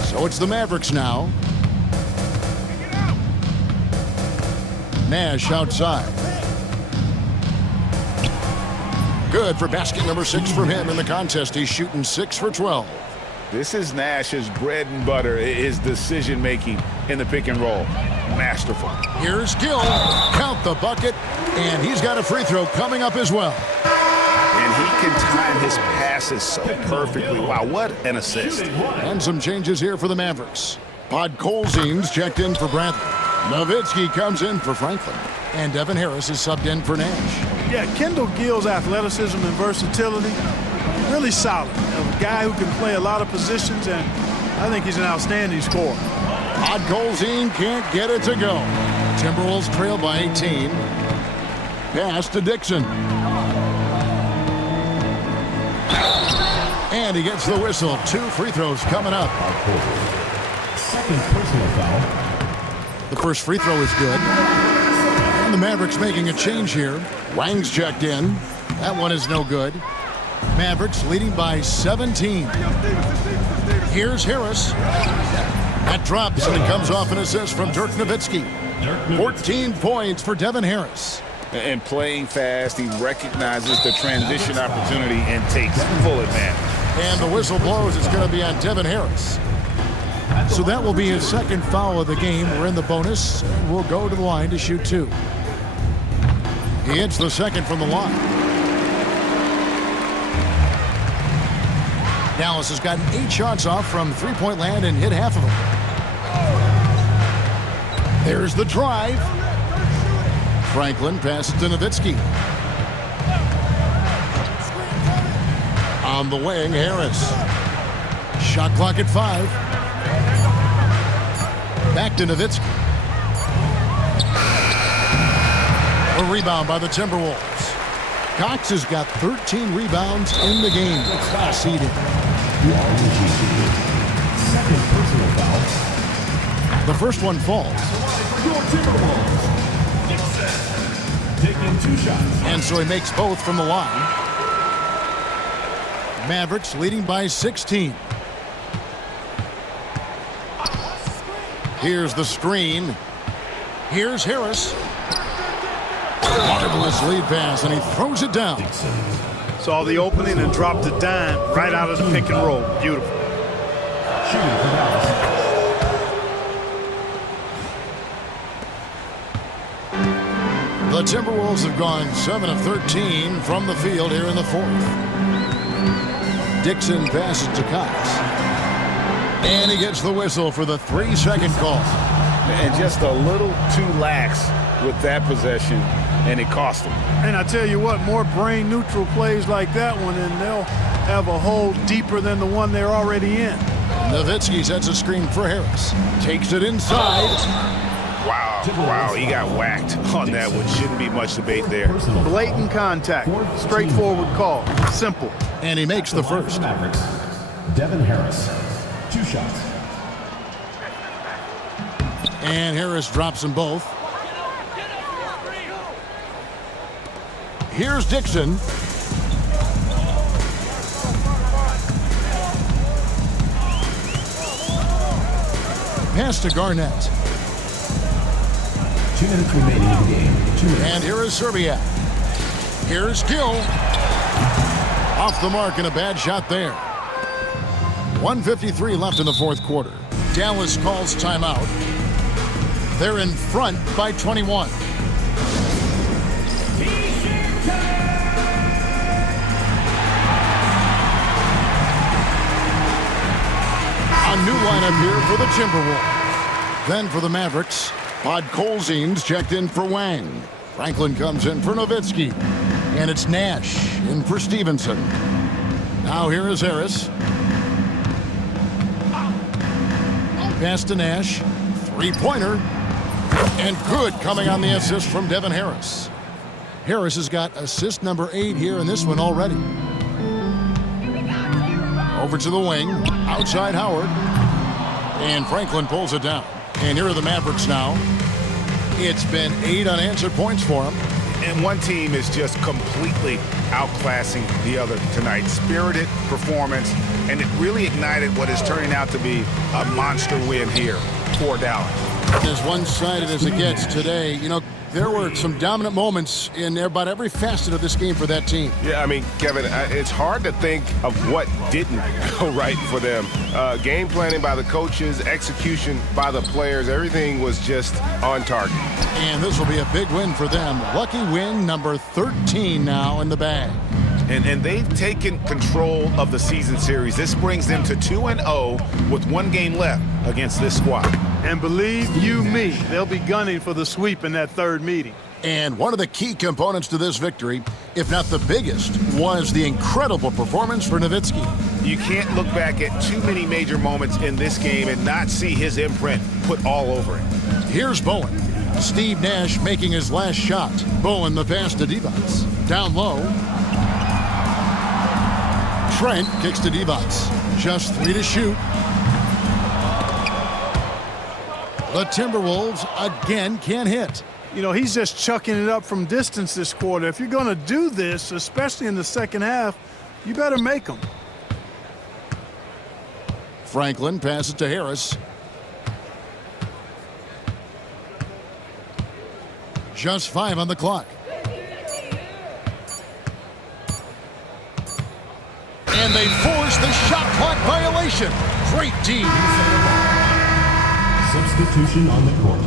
So it's the Mavericks now. Nash outside. Good for basket number 6 from him in the contest. He's shooting 6 for 12. This is Nash's bread and butter, his decision-making in the pick and roll. Masterful. Here's Gill. Count the bucket. And he's got a free throw coming up as well. And he can time his passes so perfectly. Wow, what an assist. And some changes here for the Mavericks. Podkolzin's checked in for Bradley. Nowitzki comes in for Franklin. And Devin Harris is subbed in for Nash. Yeah, Kendall Gill's athleticism and versatility, really solid. A guy who can play a lot of positions, and I think he's an outstanding scorer. Podkolzin can't get it to go. Timberwolves trail by 18. Pass to Dixon. And he gets the whistle. 2 free throws coming up. Second personal foul. The first free throw is good. And the Mavericks making a change here. Wang's checked in. That one is no good. Mavericks leading by 17. Here's Harris. That drops, and it comes off an assist from Dirk Nowitzki. 14 points for Devin Harris. And playing fast, he recognizes the transition opportunity and takes full advantage. And the whistle blows. It's going to be on Devin Harris. So that will be his second foul of the game. We're in the bonus. We'll go to the line to shoot 2. He hits the second from the line. Dallas has gotten 8 shots off from three-point land and hit half of them. There's the drive. Franklin passes to Nowitzki. On the wing, Harris. Shot clock at 5. Back to Nowitzki. A rebound by the Timberwolves. Cox has got 13 rebounds in the game. Class seeding. second personal foul. The first one falls. For your Timberwolves, Dixon, taking 2 shots. And so he makes both from the line. Mavericks leading by 16. Here's the screen. Here's Harris. Marvelous lead pass, and he throws it down. Saw the opening and dropped a dime right out of the pick and roll. Beautiful. Shooting for Dallas. The Timberwolves have gone 7 of 13 from the field here in the fourth. Dixon passes to Cox. And he gets the whistle for the 3-second call. And just a little too lax with that possession, and it cost him. And I tell you what, more brain-neutral plays like that one, and they'll have a hole deeper than the one they're already in. Nowitzki sets a screen for Harris. Takes it inside. Wow, he got whacked on that one. Shouldn't be much debate there. Blatant contact, straightforward call, simple. And he makes the first. Mavericks, Devin Harris, 2 shots. And Harris drops them both. Here's Dixon. Pass to Garnett. 2 minutes remaining in the game. 2 minutes. And here is Serbia. Here's Gill. Off the mark and a bad shot there. 1:53 left in the fourth quarter. Dallas calls timeout. They're in front by 21. A new lineup here for the Timberwolves. Then for the Mavericks, Podkolzin's checked in for Wang. Franklin comes in for Nowitzki. And it's Nash in for Stevenson. Now here is Harris. Pass to Nash. 3-pointer. And good coming on the assist from Devin Harris. Harris has got assist number 8 here in this one already. Over to the wing. Outside Howard. And Franklin pulls it down. And here are the Mavericks now. It's been 8 unanswered points for them. And one team is just completely outclassing the other tonight. Spirited performance, and it really ignited what is turning out to be a monster win here for Dallas. As one-sided as it gets today, you know, there were some dominant moments in about every facet of this game for that team. Yeah, I mean, Kevin, it's hard to think of what didn't go right for them. Game planning by the coaches, execution by the players, everything was just on target. And this will be a big win for them. Lucky win number 13 now in the bag. And they've taken control of the season series. This brings them to 2-0 with 1 game left against this squad. And believe you me, they'll be gunning for the sweep in that third meeting. And one of the key components to this victory, if not the biggest, was the incredible performance for Nowitzki. You can't look back at too many major moments in this game and not see his imprint put all over it. Here's Bowen. Steve Nash making his last shot. Bowen the pass to Divac. Down low. Trent kicks to Divac. Just 3 to shoot. The Timberwolves again can't hit. You know, he's just chucking it up from distance this quarter. If you're going to do this, especially in the second half, you better make them. Franklin passes to Harris. Just 5 on the clock. And they force the shot clock violation. Great D. Substitution on the court.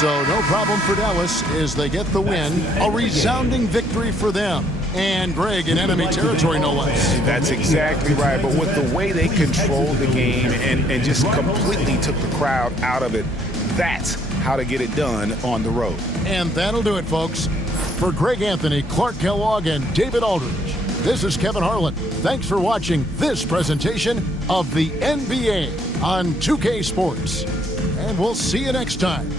So no problem for Dallas as they get the win. A resounding victory for them. And Greg in enemy territory, no less. That's exactly right. But with the way they controlled the game and just completely took the crowd out of it, that's how to get it done on the road. And that'll do it, folks. For Greg Anthony, Clark Kellogg, and David Aldridge, this is Kevin Harlan. Thanks for watching this presentation of the NBA on 2K Sports. And we'll see you next time.